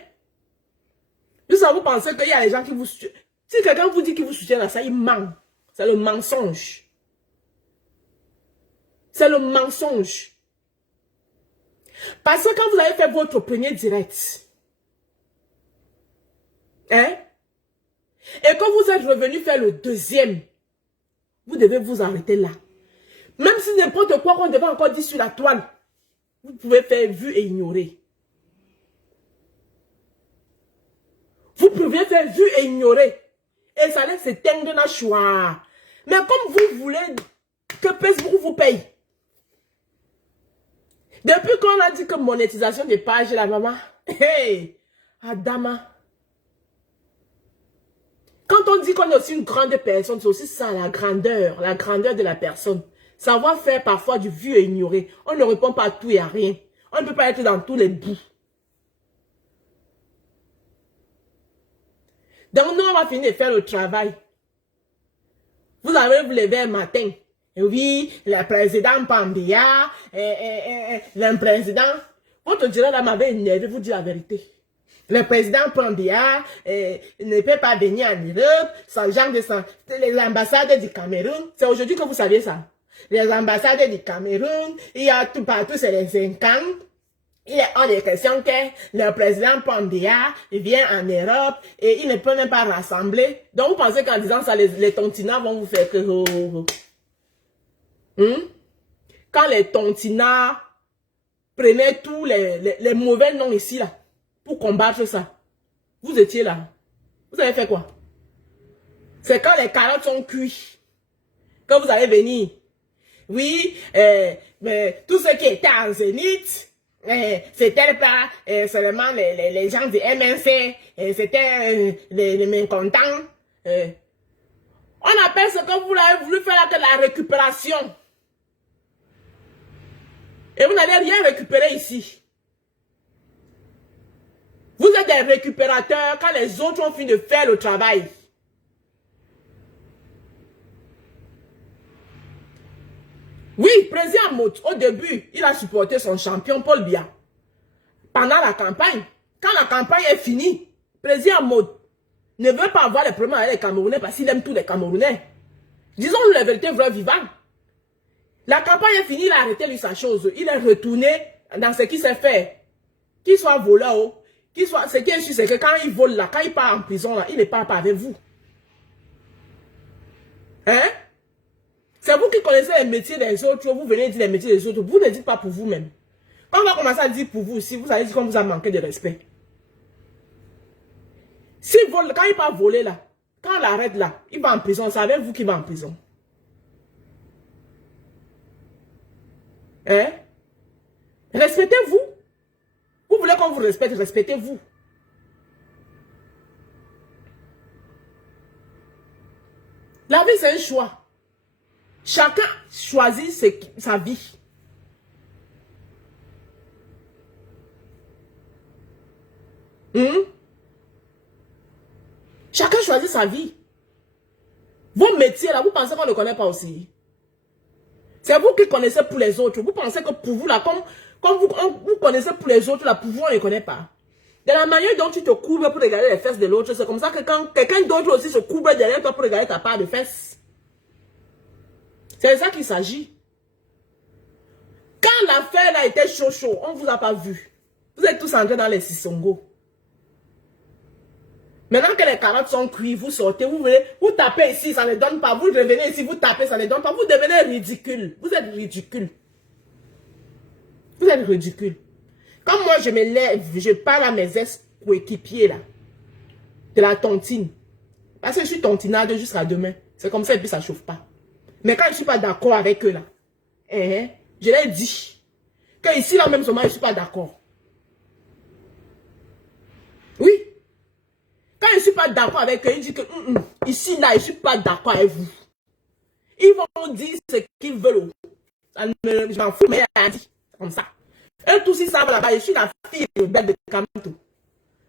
Vous savez, vous pensez qu'il y a des gens qui vous soutiennent. Si quelqu'un vous dit qu'il vous soutient à ça, il ment. C'est le mensonge. C'est le mensonge. Parce que quand vous avez fait votre premier direct, hein? Et que vous êtes revenu faire le deuxième, vous devez vous arrêter là. Même si n'importe quoi qu'on devait encore dire sur la toile, vous pouvez faire vue et ignorer. Vous pouvez faire vue et ignorer. Et ça laisse s'éteindre dans choix. Mais comme vous voulez que Facebook vous paye. Depuis qu'on a dit que monétisation des pages, la maman. Hey, Adama. Quand on dit qu'on est aussi une grande personne, c'est aussi ça, la grandeur de la personne. Savoir faire parfois du vu et ignorer. On ne répond pas à tout et à rien. On ne peut pas être dans tous les bouts. Donc nous, on va finir de faire le travail. Vous allez vous lever un matin. Et oui, le président Pambia, le président, votre directeur là m'avait énervé, vous dire la vérité. Le président Pambia ne peut pas venir en Europe, sans genre de sang. Les ambassades du Cameroun, c'est aujourd'hui que vous saviez ça. Les ambassades du Cameroun, il y a tout partout, c'est les 5 ans. Il est hors de question que le président Pambia vient en Europe et il ne peut même pas rassembler. Donc vous pensez qu'en disant ça, les tontinats vont vous faire que... Quand les tontinats prenaient tous les mauvais noms ici là, pour combattre ça, vous étiez là. Vous avez fait quoi? C'est quand les carottes sont cuites que vous allez venir. Oui, mais tout ce qui était en zénith, c'était pas seulement les gens du MNC, c'était les mécontents. On appelle ce que vous avez voulu faire là que la récupération. Et vous n'allez rien récupérer ici. Vous êtes des récupérateurs quand les autres ont fini de faire le travail. Oui, président Mout, au début, il a supporté son champion Paul Biya. Pendant la campagne, quand la campagne est finie, président Mout ne veut pas avoir les problèmes avec les Camerounais parce qu'il aime tous les Camerounais. Disons-nous la vérité vraie vivante. La campagne est finie, il a arrêté lui sa chose. Il est retourné dans ce qui s'est fait. Qu'il soit voleur, qu'il soit... Ce qui est sûr, c'est que quand il vole là, quand il part en prison là, il ne part pas avec vous. Hein? C'est vous qui connaissez les métiers des autres, vous venez dire les métiers des autres, vous ne dites pas pour vous-même. Quand on va commencer à dire pour vous aussi, vous allez dire qu'on vous a manqué de respect. S'il vole, quand il part voler là, quand on l'arrête là, il va en prison, c'est avec vous qu'il va en prison. Hein? Respectez-vous. Vous voulez qu'on vous respecte, respectez-vous. La vie, c'est un choix. Chacun choisit sa vie. Chacun choisit sa vie. Vos métiers là, vous pensez qu'on ne connaît pas aussi? C'est vous qui connaissez pour les autres. Vous pensez que pour vous là, comme vous connaissez pour les autres là, pour vous on ne connaît pas. De la manière dont tu te couvres pour regarder les fesses de l'autre, c'est comme ça que quand quelqu'un d'autre aussi se couvre derrière toi pour regarder ta part de fesses. C'est de ça qu'il s'agit. Quand l'affaire là était chaud, on ne vous a pas vu. Vous êtes tous entrés dans les Sissongo. Maintenant que les carottes sont cuites, vous sortez, vous tapez ici, ça ne donne pas. Vous revenez ici, vous tapez, ça ne donne pas. Vous devenez ridicule. Vous êtes ridicule. Vous êtes ridicule. Quand moi je me lève, je parle à mes ex-coéquipiers là, de la tontine. Parce que je suis tontinade jusqu'à demain. C'est comme ça et puis ça ne chauffe pas. Mais quand je ne suis pas d'accord avec eux là, je leur dis que ici là même seulement je ne suis pas d'accord. Oui. Quand je ne suis pas d'accord avec eux, ils disent que ici là je ne suis pas d'accord avec vous. Ils vont dire ce qu'ils veulent. Je m'en fous, mais elle a dit. C'est comme ça. Eux tous ils savent là-bas, je suis la fille rebelle de Kamto.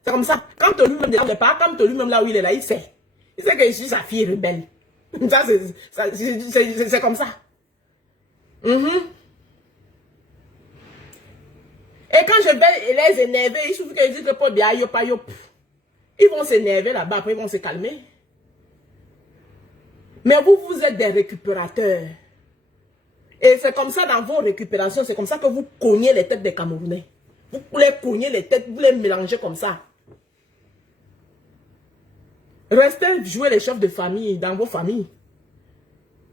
C'est comme ça. Quand lui-même ne pas, quand lui-même là où il est là, il sait. Il sait que je suis sa fille rebelle. Ça, c'est comme ça. Et quand je vais les énerver, il suffit qu'ils disent que pour bien yop. Ils vont s'énerver là-bas, après ils vont se calmer. Mais vous, vous êtes des récupérateurs. Et c'est comme ça dans vos récupérations, c'est comme ça que vous cognez les têtes des Camerounais. Vous les cognez les têtes, vous les mélangez comme ça. Restez jouer les chefs de famille dans vos familles.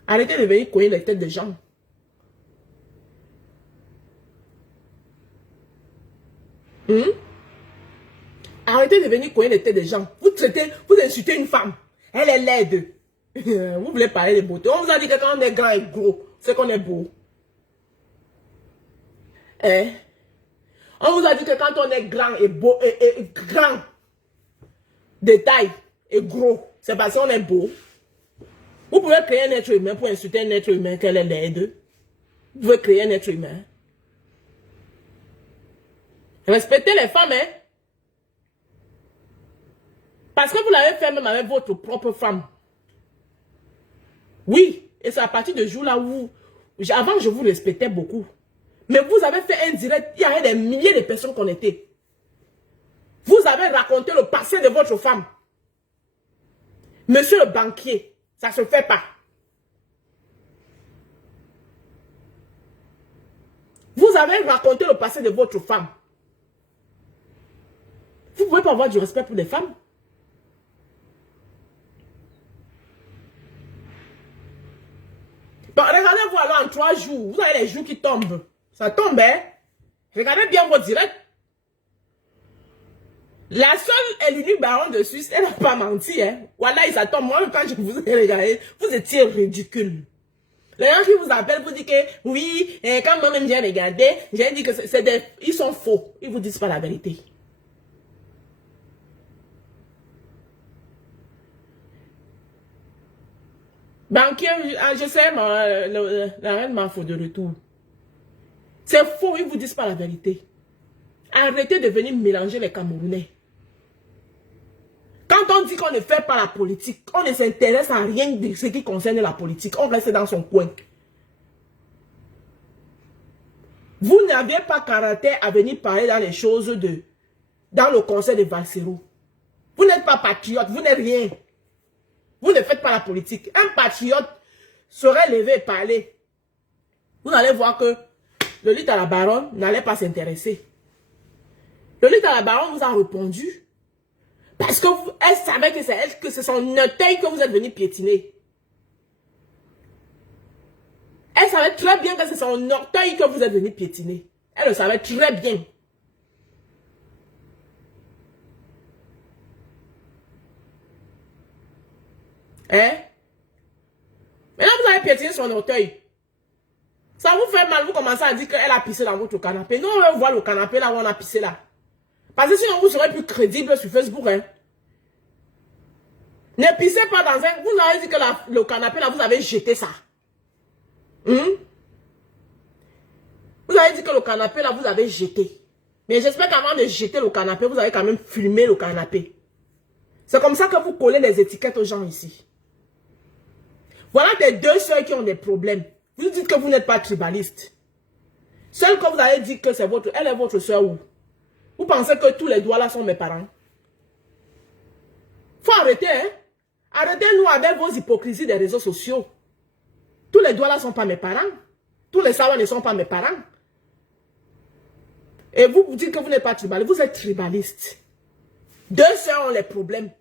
Arrêtez de venir cogner les têtes des gens. Arrêtez de venir cogner les têtes des gens. Vous traitez, vous insultez une femme. Elle est laide. Vous voulez parler de beauté. On vous a dit que quand on est grand et gros, c'est qu'on est beau. On vous a dit que quand on est grand et beau, et grand de taille et gros, c'est parce qu'on est beau. Vous pouvez créer un être humain pour insulter un être humain qu'elle est laide. Vous pouvez créer un être humain. Respectez les femmes, hein. Parce que vous l'avez fait même avec votre propre femme. Oui, et c'est à partir de jour là où... Avant, je vous respectais beaucoup. Mais vous avez fait un direct, il y avait des milliers de personnes connectées. Vous avez raconté le passé de votre femme. Monsieur le banquier, ça ne se fait pas. Vous avez raconté le passé de votre femme. Vous ne pouvez pas avoir du respect pour les femmes. Bon, regardez-vous alors en 3 jours. Vous avez les jours qui tombent. Ça tombe, hein? Regardez bien vos directs. La seule et l'unique baronne de Suisse, elle n'a pas menti, hein? Voilà, ça tombe. Moi, quand je vous ai regardé, vous étiez ridicule. Les gens qui vous appellent, vous disent que oui, et quand moi-même j'ai regardé, j'ai dit que c'est des... Ils sont faux. Ils ne vous disent pas la vérité. Banquier, je sais, la reine m'a fait de retour. C'est faux, ils ne vous disent pas la vérité. Arrêtez de venir mélanger les Camerounais. Quand on dit qu'on ne fait pas la politique, on ne s'intéresse à rien de ce qui concerne la politique. On reste dans son coin. Vous n'aviez pas caractère à venir parler dans les choses dans le conseil de Valsero. Vous n'êtes pas patriote, vous n'êtes rien. Vous ne faites pas la politique. Un patriote serait levé et parler. Vous allez voir que le lit à la baronne n'allait pas s'intéresser. Le lit à la baronne vous a répondu. Parce que elle savait que c'est elle, que c'est son orteil que vous êtes venu piétiner. Elle savait très bien que c'est son orteil que vous êtes venu piétiner. Elle le savait très bien. Hein? Maintenant, vous avez piétiné son orteil. Ça vous fait mal, vous commencez à dire qu'elle a pissé dans votre canapé. Nous, on voit le canapé là où on a pissé là. Parce que sinon, vous serez plus crédible sur Facebook. Hein? Ne pissez pas dans un... Vous avez dit que le canapé là, vous avez jeté ça. Vous avez dit que le canapé là, vous avez jeté. Mais j'espère qu'avant de jeter le canapé, vous avez quand même filmé le canapé. C'est comme ça que vous collez les étiquettes aux gens ici. Voilà des deux sœurs qui ont des problèmes. Vous dites que vous n'êtes pas tribaliste. Celle que vous avez dit que c'est votre... Elle est votre sœur où? Vous pensez que tous les doigts là sont mes parents? Faut arrêter, hein? Arrêtez-nous avec vos hypocrisies des réseaux sociaux. Tous les doigts là ne sont pas mes parents. Tous les savants ne sont pas mes parents. Et vous dites que vous n'êtes pas tribaliste. Vous êtes tribaliste. Deux sœurs ont les problèmes.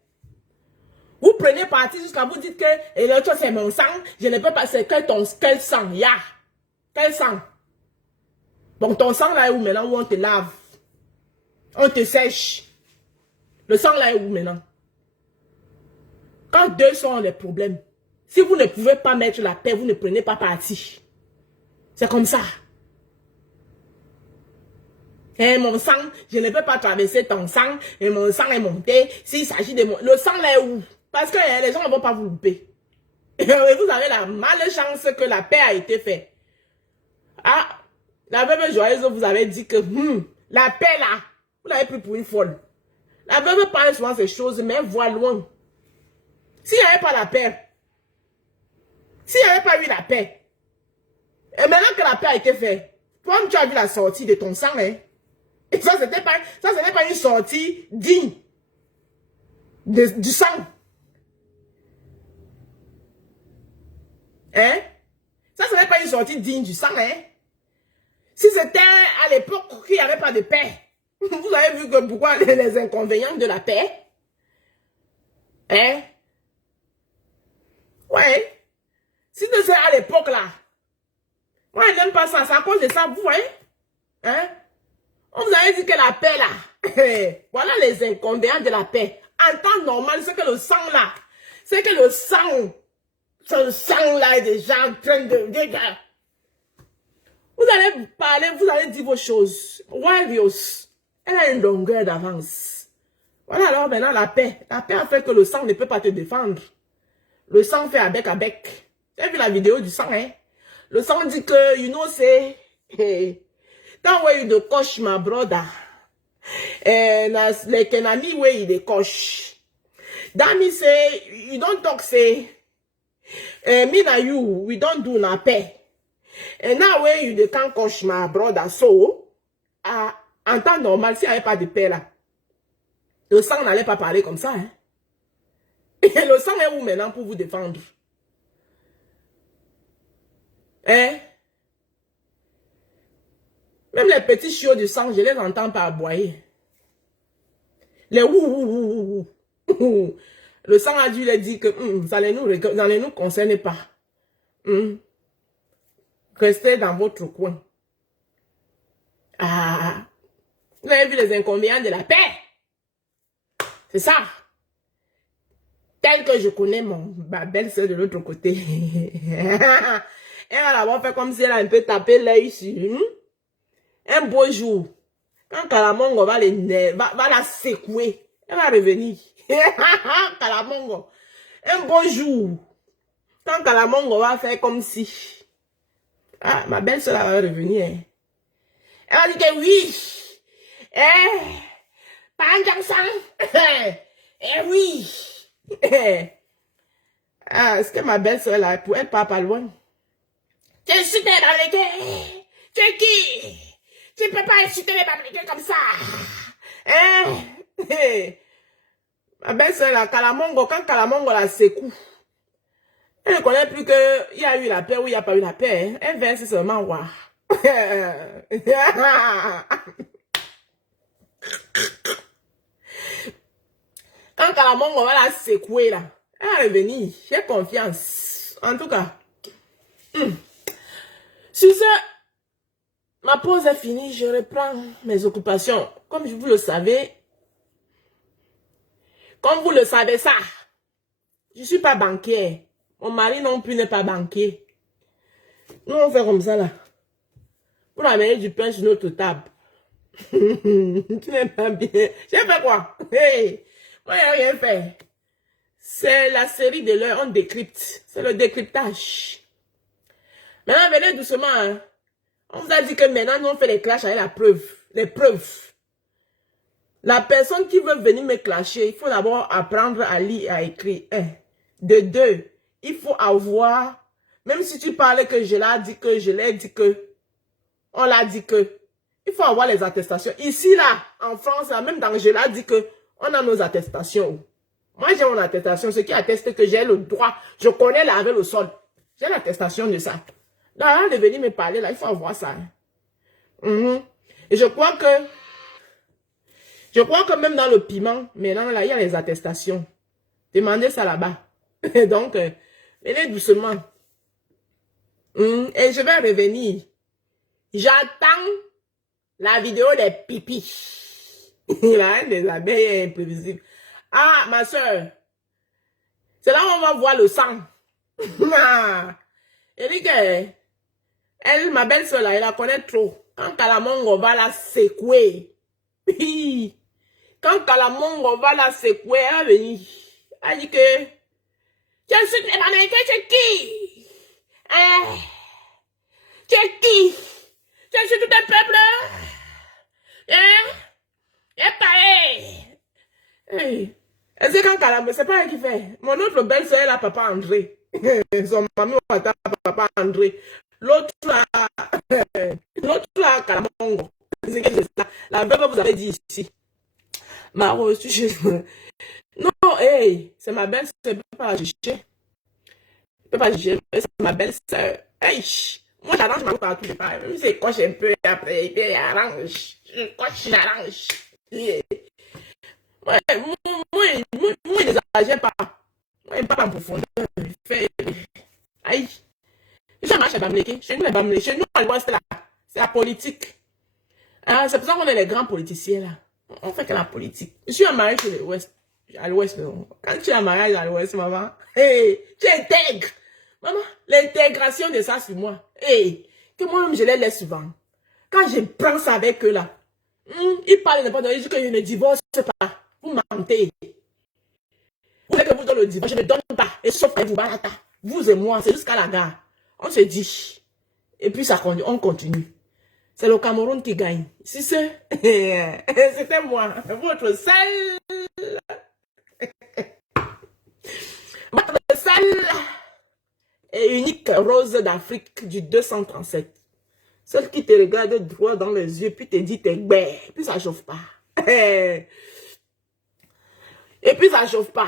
Vous prenez parti jusqu'à vous dites que et l'autre chose c'est mon sang, je ne peux pas, c'est quel sang, quel sang. Bon, ton sang là est où maintenant, où on te lave, on te sèche. Le sang là est où maintenant? Quand deux sont les problèmes, si vous ne pouvez pas mettre la paix, vous ne prenez pas parti. C'est comme ça. Et mon sang, je ne peux pas traverser ton sang, et mon sang est monté. S'il s'agit de mon... Le sang là est où? Parce que les gens ne vont pas vous louper. Et vous avez la malchance que la paix a été faite. Ah, la veuve joyeuse vous avez dit que la paix là, vous l'avez pris pour une folle. La veuve parle souvent ces choses, mais elle voit loin. S'il n'y avait pas la paix, s'il n'y avait pas eu la paix, et maintenant que la paix a été faite, comme tu as vu la sortie de ton sang, hein, et ça, ce n'est pas une sortie digne du sang. Hein? Ça, ce n'est pas une sortie digne du sang, hein? Si c'était à l'époque qu'il n'y avait pas de paix, vous avez vu que pourquoi les inconvénients de la paix? Hein? Ouais. Si c'était à l'époque là, moi je n'aime pas ça, c'est à cause de ça, vous voyez? Hein? On vous avait dit que la paix là, voilà les inconvénients de la paix. En temps normal, c'est que le sang là, c'est que le sang, ce sang là est déjà en train de... Vous allez parler, vous allez dire vos choses. Warriors, elle a une longueur d'avance. Voilà alors maintenant la paix. La paix a fait que le sang ne peut pas te défendre. Le sang fait avec à bec. Tu as vu la vidéo du sang, hein? Le sang dit que, you know, c'est... That way you coach my brother. And as like an enemy way you coach. That means say, you don't talk say, me and you, we don't do na paix. And now way you can't coach my brother. So, en temps normal, s'il n'y avait pas de paix là, le sang n'allait pas parler comme ça, hein? Et le sang est où maintenant pour vous défendre? Hein? Même les petits chiots du sang, je les entends pas aboyer. Les ouh. Le sang a dû leur dire que ça ne nous concerne pas. Restez dans votre coin. Ah, vous avez vu les inconvénients de la paix? C'est ça. Tel que je connais ma belle-sœur de l'autre côté. Elle va l'avoir fait comme si elle a un peu tapé l'œil sur. Un beau jour, quand Kalamongo va la secouer, elle va revenir. Kalamongo. Un beau jour, quand Kalamongo va faire comme si. Ah, ma belle-sœur va revenir. Hein. Elle va dire que oui. Pas un garçon. Oui. Ah, est-ce que ma belle-sœur là, pour elle part pas loin? Tu insultes les Bamileke. Tu es qui? Tu ne peux pas insulter les Bamileke comme ça. Hein? Ma belle-sœur là, Kalamongo, quand Kalamongo la secoue, elle ne connaît plus qu'il y a eu la paix ou il n'y a pas eu la paix. Hein? Elle verse seulement roi. Quand Kalamongo va la secouer là, elle va revenir. J'ai confiance. En tout cas. Sur ce, ma pause est finie. Je reprends mes occupations. Comme vous le savez. Comme vous le savez ça. Je ne suis pas banquière. Mon mari non plus n'est pas banquier. Nous on fait comme ça là. Pour amener du pain sur notre table. Tu n'es pas bien. J'ai fait quoi? Hey. Moi, je n'ai rien fait. C'est la série de l'heure, on décrypte. C'est le décryptage. Maintenant, venez doucement. Hein. On vous a dit que maintenant, nous, on fait les clashs avec la preuve. Les preuves. La personne qui veut venir me clasher, il faut d'abord apprendre à lire, à écrire. De deux, il faut avoir, même si tu parles que je l'ai dit que, je l'ai dit que, on l'a dit que, il faut avoir les attestations. Ici, là, en France, là, même dans je l'ai dit que, on a nos attestations. Moi, j'ai mon attestation, ce qui atteste que j'ai le droit. Je connais laver le sol. J'ai l'attestation de ça. Là, avant de venir me parler, là, il faut avoir ça. Et je crois que même dans le piment, maintenant, là, il y a les attestations. Demandez ça là-bas. Donc, venez doucement. Et je vais revenir. J'attends la vidéo des pipis. La haine des abeilles est imprévisible. Ah, ma soeur. C'est là où on va voir le sang. Elle dit que, elle, ma belle-soeur là, elle la connaît trop. Quand Kalamongo va la secouer. Quand Kalamongo va la secouer, elle va venir. Elle dit que, je suis américain, c'est qui? C'est qui? Je suis tout un peuple. Et pareil. Hey. Et c'est quand Kalamongo, c'est pas elle qui fait. Mon autre belle-soeur, elle a papa André. Son maman a papa André. L'autre là, Kalamongo. La veuve vous avez dit ici. Ma reçu chez moi. Non, hey, c'est ma belle-soeur, elle ne peut pas la juger. Elle ne peut pas juger, c'est ma belle-soeur. Hey, moi j'arrange ma route partout, je parle. Même si je coche un peu, et après, et puis j'arrange. Je coche, j'arrange. Moi, il n'exagère pas. Moi, il ne pas en profondeur. Il fait. Aïe. Je marche à Bamléké. Chez nous, les Bamléké. Chez nous, à l'ouest, là, c'est la politique. Ah, c'est pour ça qu'on est les grands politiciens, là. On fait que la politique. Je suis en mariage chez l'ouest. À l'ouest, non. Quand tu es en mariage à l'ouest, maman, hey, tu intègres. Maman, l'intégration de ça sur moi. Hey, que moi-même, je les laisse souvent. Quand je prends ça avec eux, là, ils parlent n'importe quoi. Ils disent que je ne divorce pas. Vous mentez. Vous voulez que vous donnez le divorce, je ne donne pas. Et sauf que vous balata. Vous et moi, c'est jusqu'à la gare. On se dit. Et puis ça continue, on continue. C'est le Cameroun qui gagne. Si c'est, c'était moi, votre seul. Votre seule et unique rose d'Afrique du 237. Celle qui te regarde droit dans les yeux, puis te dit t'es bête, puis ça chauffe pas. Et puis ça chauffe pas.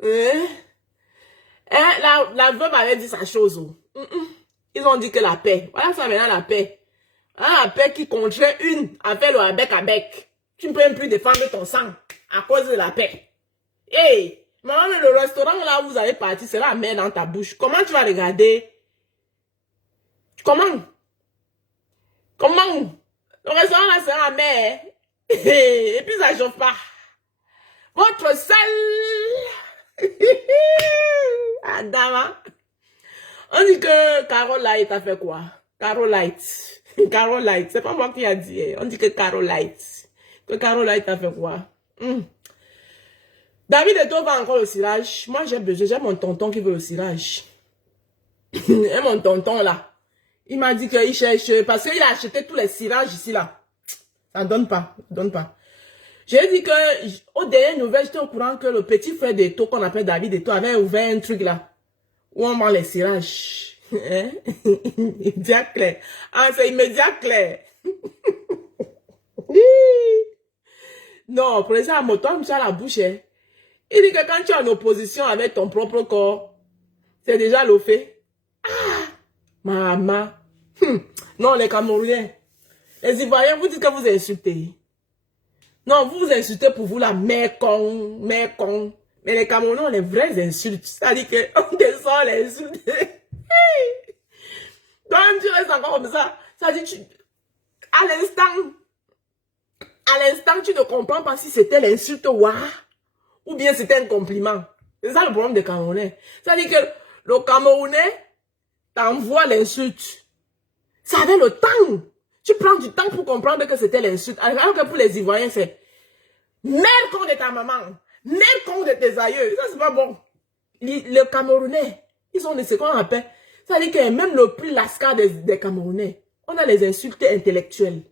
La veuve avait dit sa chose. Ils ont dit que la paix. Voilà ça maintenant la paix. La paix qui contraint une à faire le bec à bec. Tu ne peux même plus défendre ton sang à cause de la paix. Hey, maman, le restaurant là où vous allez partir, c'est la mer dans ta bouche. Comment tu vas regarder? Comment? Le restaurant là, c'est la mer. Et puis ça chauffe pas. Votre seul. Adama. On dit que Carol Light a fait quoi? Carol Light. Carol Light. C'est pas moi qui a dit. On dit que Carol Light. Que Carol Light a fait quoi? David Eto va encore au cirage. Moi, j'ai mon tonton qui veut le cirage. Et mon tonton, là, il m'a dit qu'il cherche, parce qu'il a acheté tous les cirages ici, là. Ça ne donne pas, J'ai dit que, aux dernières nouvelles, j'étais au courant que le petit frère d'Eto, qu'on appelle David Eto, avait ouvert un truc, là, où on vend les cirages. Hein? Immédiat clair. Ah, c'est immédiat clair. Non, pour ça, à moto, tu as la bouche, hein. Il dit que quand tu es en opposition avec ton propre corps, c'est déjà le fait. Ah, maman. Non, les Camerounais. Les Ivoiriens, vous dites que vous insultez. Non, vous vous insultez pour vous la mère con. Mais les Camerounais ont les vraies insultes. C'est-à-dire qu'on descend les insultes. Donc, tu restes encore comme ça. C'est-à-dire, à l'instant, tu ne comprends pas si c'était l'insulte ou bien c'était un compliment. C'est ça le problème des Camerounais. C'est-à-dire que le Camerounais t'envoie l'insulte. Ça avait le temps. Tu prends du temps pour comprendre que c'était l'insulte. Alors que pour les Ivoiriens, c'est merde con de ta maman, merde con de tes aïeux. Ça, c'est pas bon. Les Camerounais, ils ont ce qu'on appelle. C'est-à-dire que même le plus lascar des Camerounais, on a les insultes intellectuelles.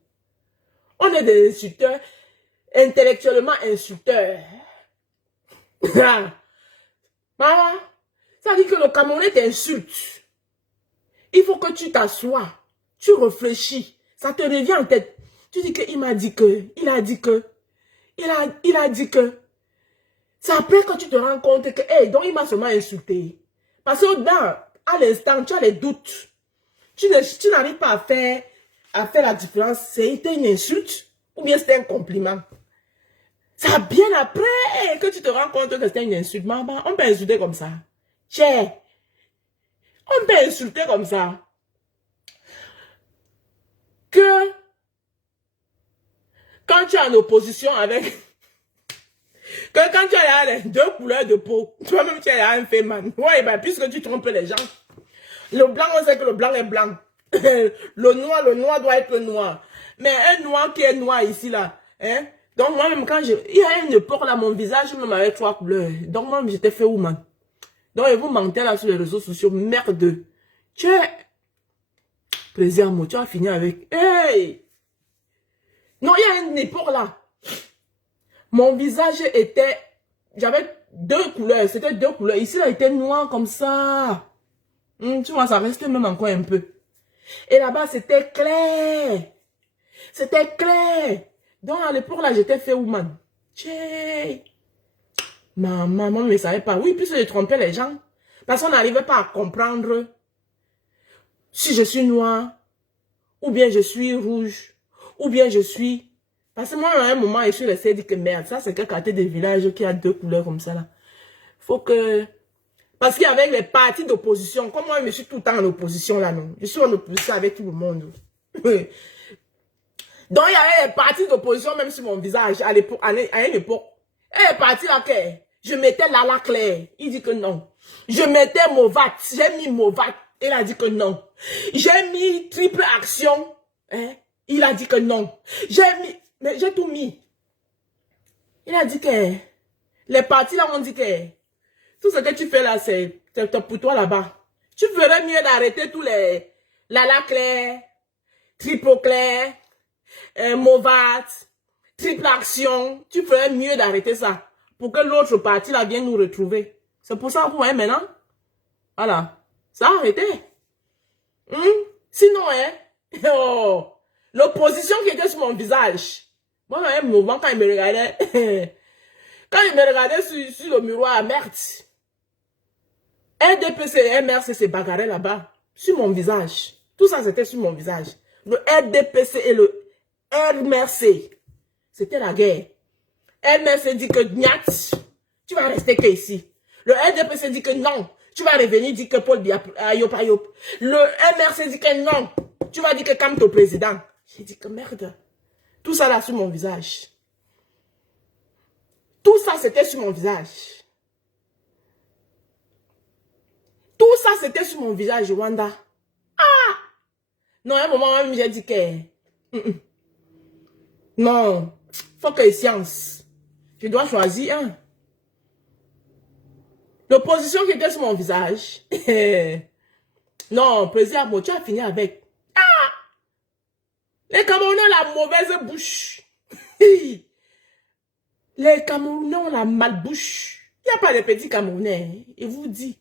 On est des insulteurs, intellectuellement insulteurs. Maman, ça dit que le Camerounais t'insulte. Il faut que tu t'assoies, tu réfléchis, ça te revient en tête. Tu dis que il m'a dit que, il a dit que, il a dit que. C'est après que tu te rends compte que, hey, donc il m'a seulement insulté. Parce que à l'instant, tu as les doutes. Tu n'arrives pas à faire la différence. C'était une insulte ou bien c'était un compliment. Ça bien après que tu te rends compte que c'était une insulte. Maman, on peut insulter comme ça. Tiens, on peut insulter comme ça. Que quand tu es en opposition avec... Que quand tu as les deux couleurs de peau, toi-même tu as un fait man. Ouais, ben, puisque tu trompes les gens. Le blanc, on sait que le blanc est blanc. Le noir doit être noir. Mais un noir qui est noir ici, là. Hein? Donc moi-même, quand je... Il y a une époque là, mon visage même avait 3 couleurs. Donc moi, j'étais fait woman. Donc ils vous mentez là sur les réseaux sociaux. Merde. Tu es... Président, tu as fini avec... Hey! Non, il y a une époque là. Mon visage était... J'avais 2 couleurs. C'était 2 couleurs. Ici, là, il était noir comme ça. Tu vois, ça restait même encore un peu. Et là-bas, c'était clair. C'était clair. Donc, à l'époque, là, j'étais fait woman. Tchè. Ma maman ne savait pas. Oui, puisque je trompais les gens. Parce qu'on n'arrivait pas à comprendre si je suis noire, ou bien je suis rouge, ou bien je suis... Parce que moi, à un moment, je suis laissé dire que merde, ça, c'est quel quartier de village qui a 2 couleurs comme ça, là. Faut que... Parce qu'avec les partis d'opposition, comme moi, je suis tout le temps en opposition, là, non. Je suis en opposition avec tout le monde. Donc, il y avait les partis d'opposition, même sur mon visage, à l'époque, à une époque. Et les partis là, je mettais Lala Claire. Il dit que non. Je mettais Movat. J'ai mis Movat. Il a dit que non. J'ai mis Triple Action. Hein? Il a dit que non. J'ai mis, mais j'ai tout mis. Il a dit que les partis là ont dit que tout ce que tu fais là, c'est pour toi là-bas. Tu ferais mieux d'arrêter tous les Lala Claire, Triple Claire, Movat, Triple Action. Tu ferais mieux d'arrêter ça. Pour que l'autre partie là vienne nous retrouver. C'est pour ça que vous voyez maintenant. Voilà. Ça a arrêté. Sinon, hein. Oh, l'opposition qui était sur mon visage. Moi, un moment quand il me regardait. Quand il me regardait sur le miroir, merde. RDPC et MRC se bagarraient là-bas. Sur mon visage. Tout ça, c'était sur mon visage. Le RDPC et le MRC. C'était la guerre. MRC dit que Niat, tu vas rester que ici. Le RDPC dit que non, tu vas revenir dire que Paul Biya, Ayop Ayop. Le MRC dit que non, tu vas dire que comme ton président. J'ai dit que merde. Tout ça là sur mon visage. Tout ça c'était sur mon visage. Tout ça c'était sur mon visage, Wanda. Ah! Non, à un moment même j'ai dit que... Non, faut que science. Je dois choisir un. L'opposition qui était sur mon visage. Non, président, tu as fini avec. Ah! Les Camerounais ont la mauvaise bouche. Les Camerounais ont la mal bouche. Il n'y a pas de petits Camerounais. Il vous dit.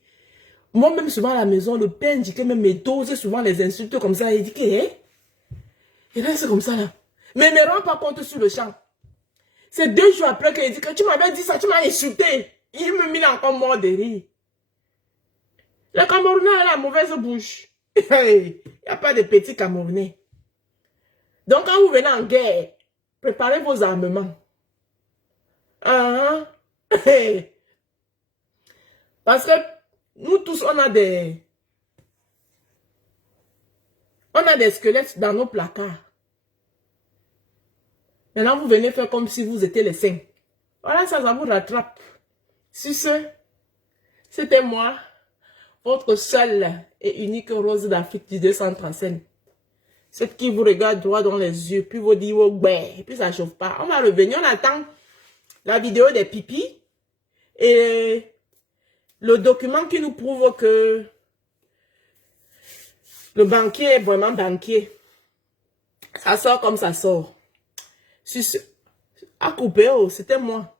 Moi-même, souvent à la maison, le père dit que même mes doses, souvent les insultes comme ça. Il dit que, il reste comme ça là. Mais il ne me rend pas compte sur le champ. C'est 2 jours après qu'il dit que tu m'avais dit ça, tu m'as insulté. Il me met encore mort de rire. Le Camerounais a la mauvaise bouche. Il n'y a pas de petits Camerounais. Donc quand vous venez en guerre, préparez vos armements. Parce que nous tous, on a des squelettes dans nos placards. Maintenant, vous venez faire comme si vous étiez les saints. Voilà, ça vous rattrape. Sur ce, c'était moi, votre seule et unique rose d'Afrique du 235. Celle qui vous regarde droit dans les yeux, puis vous dit, oh, ben, puis ça ne chauffe pas. On va revenir, on attend la vidéo des pipis et le document qui nous prouve que le banquier est vraiment banquier. Ça sort comme ça sort. À couper, oh, c'était moi.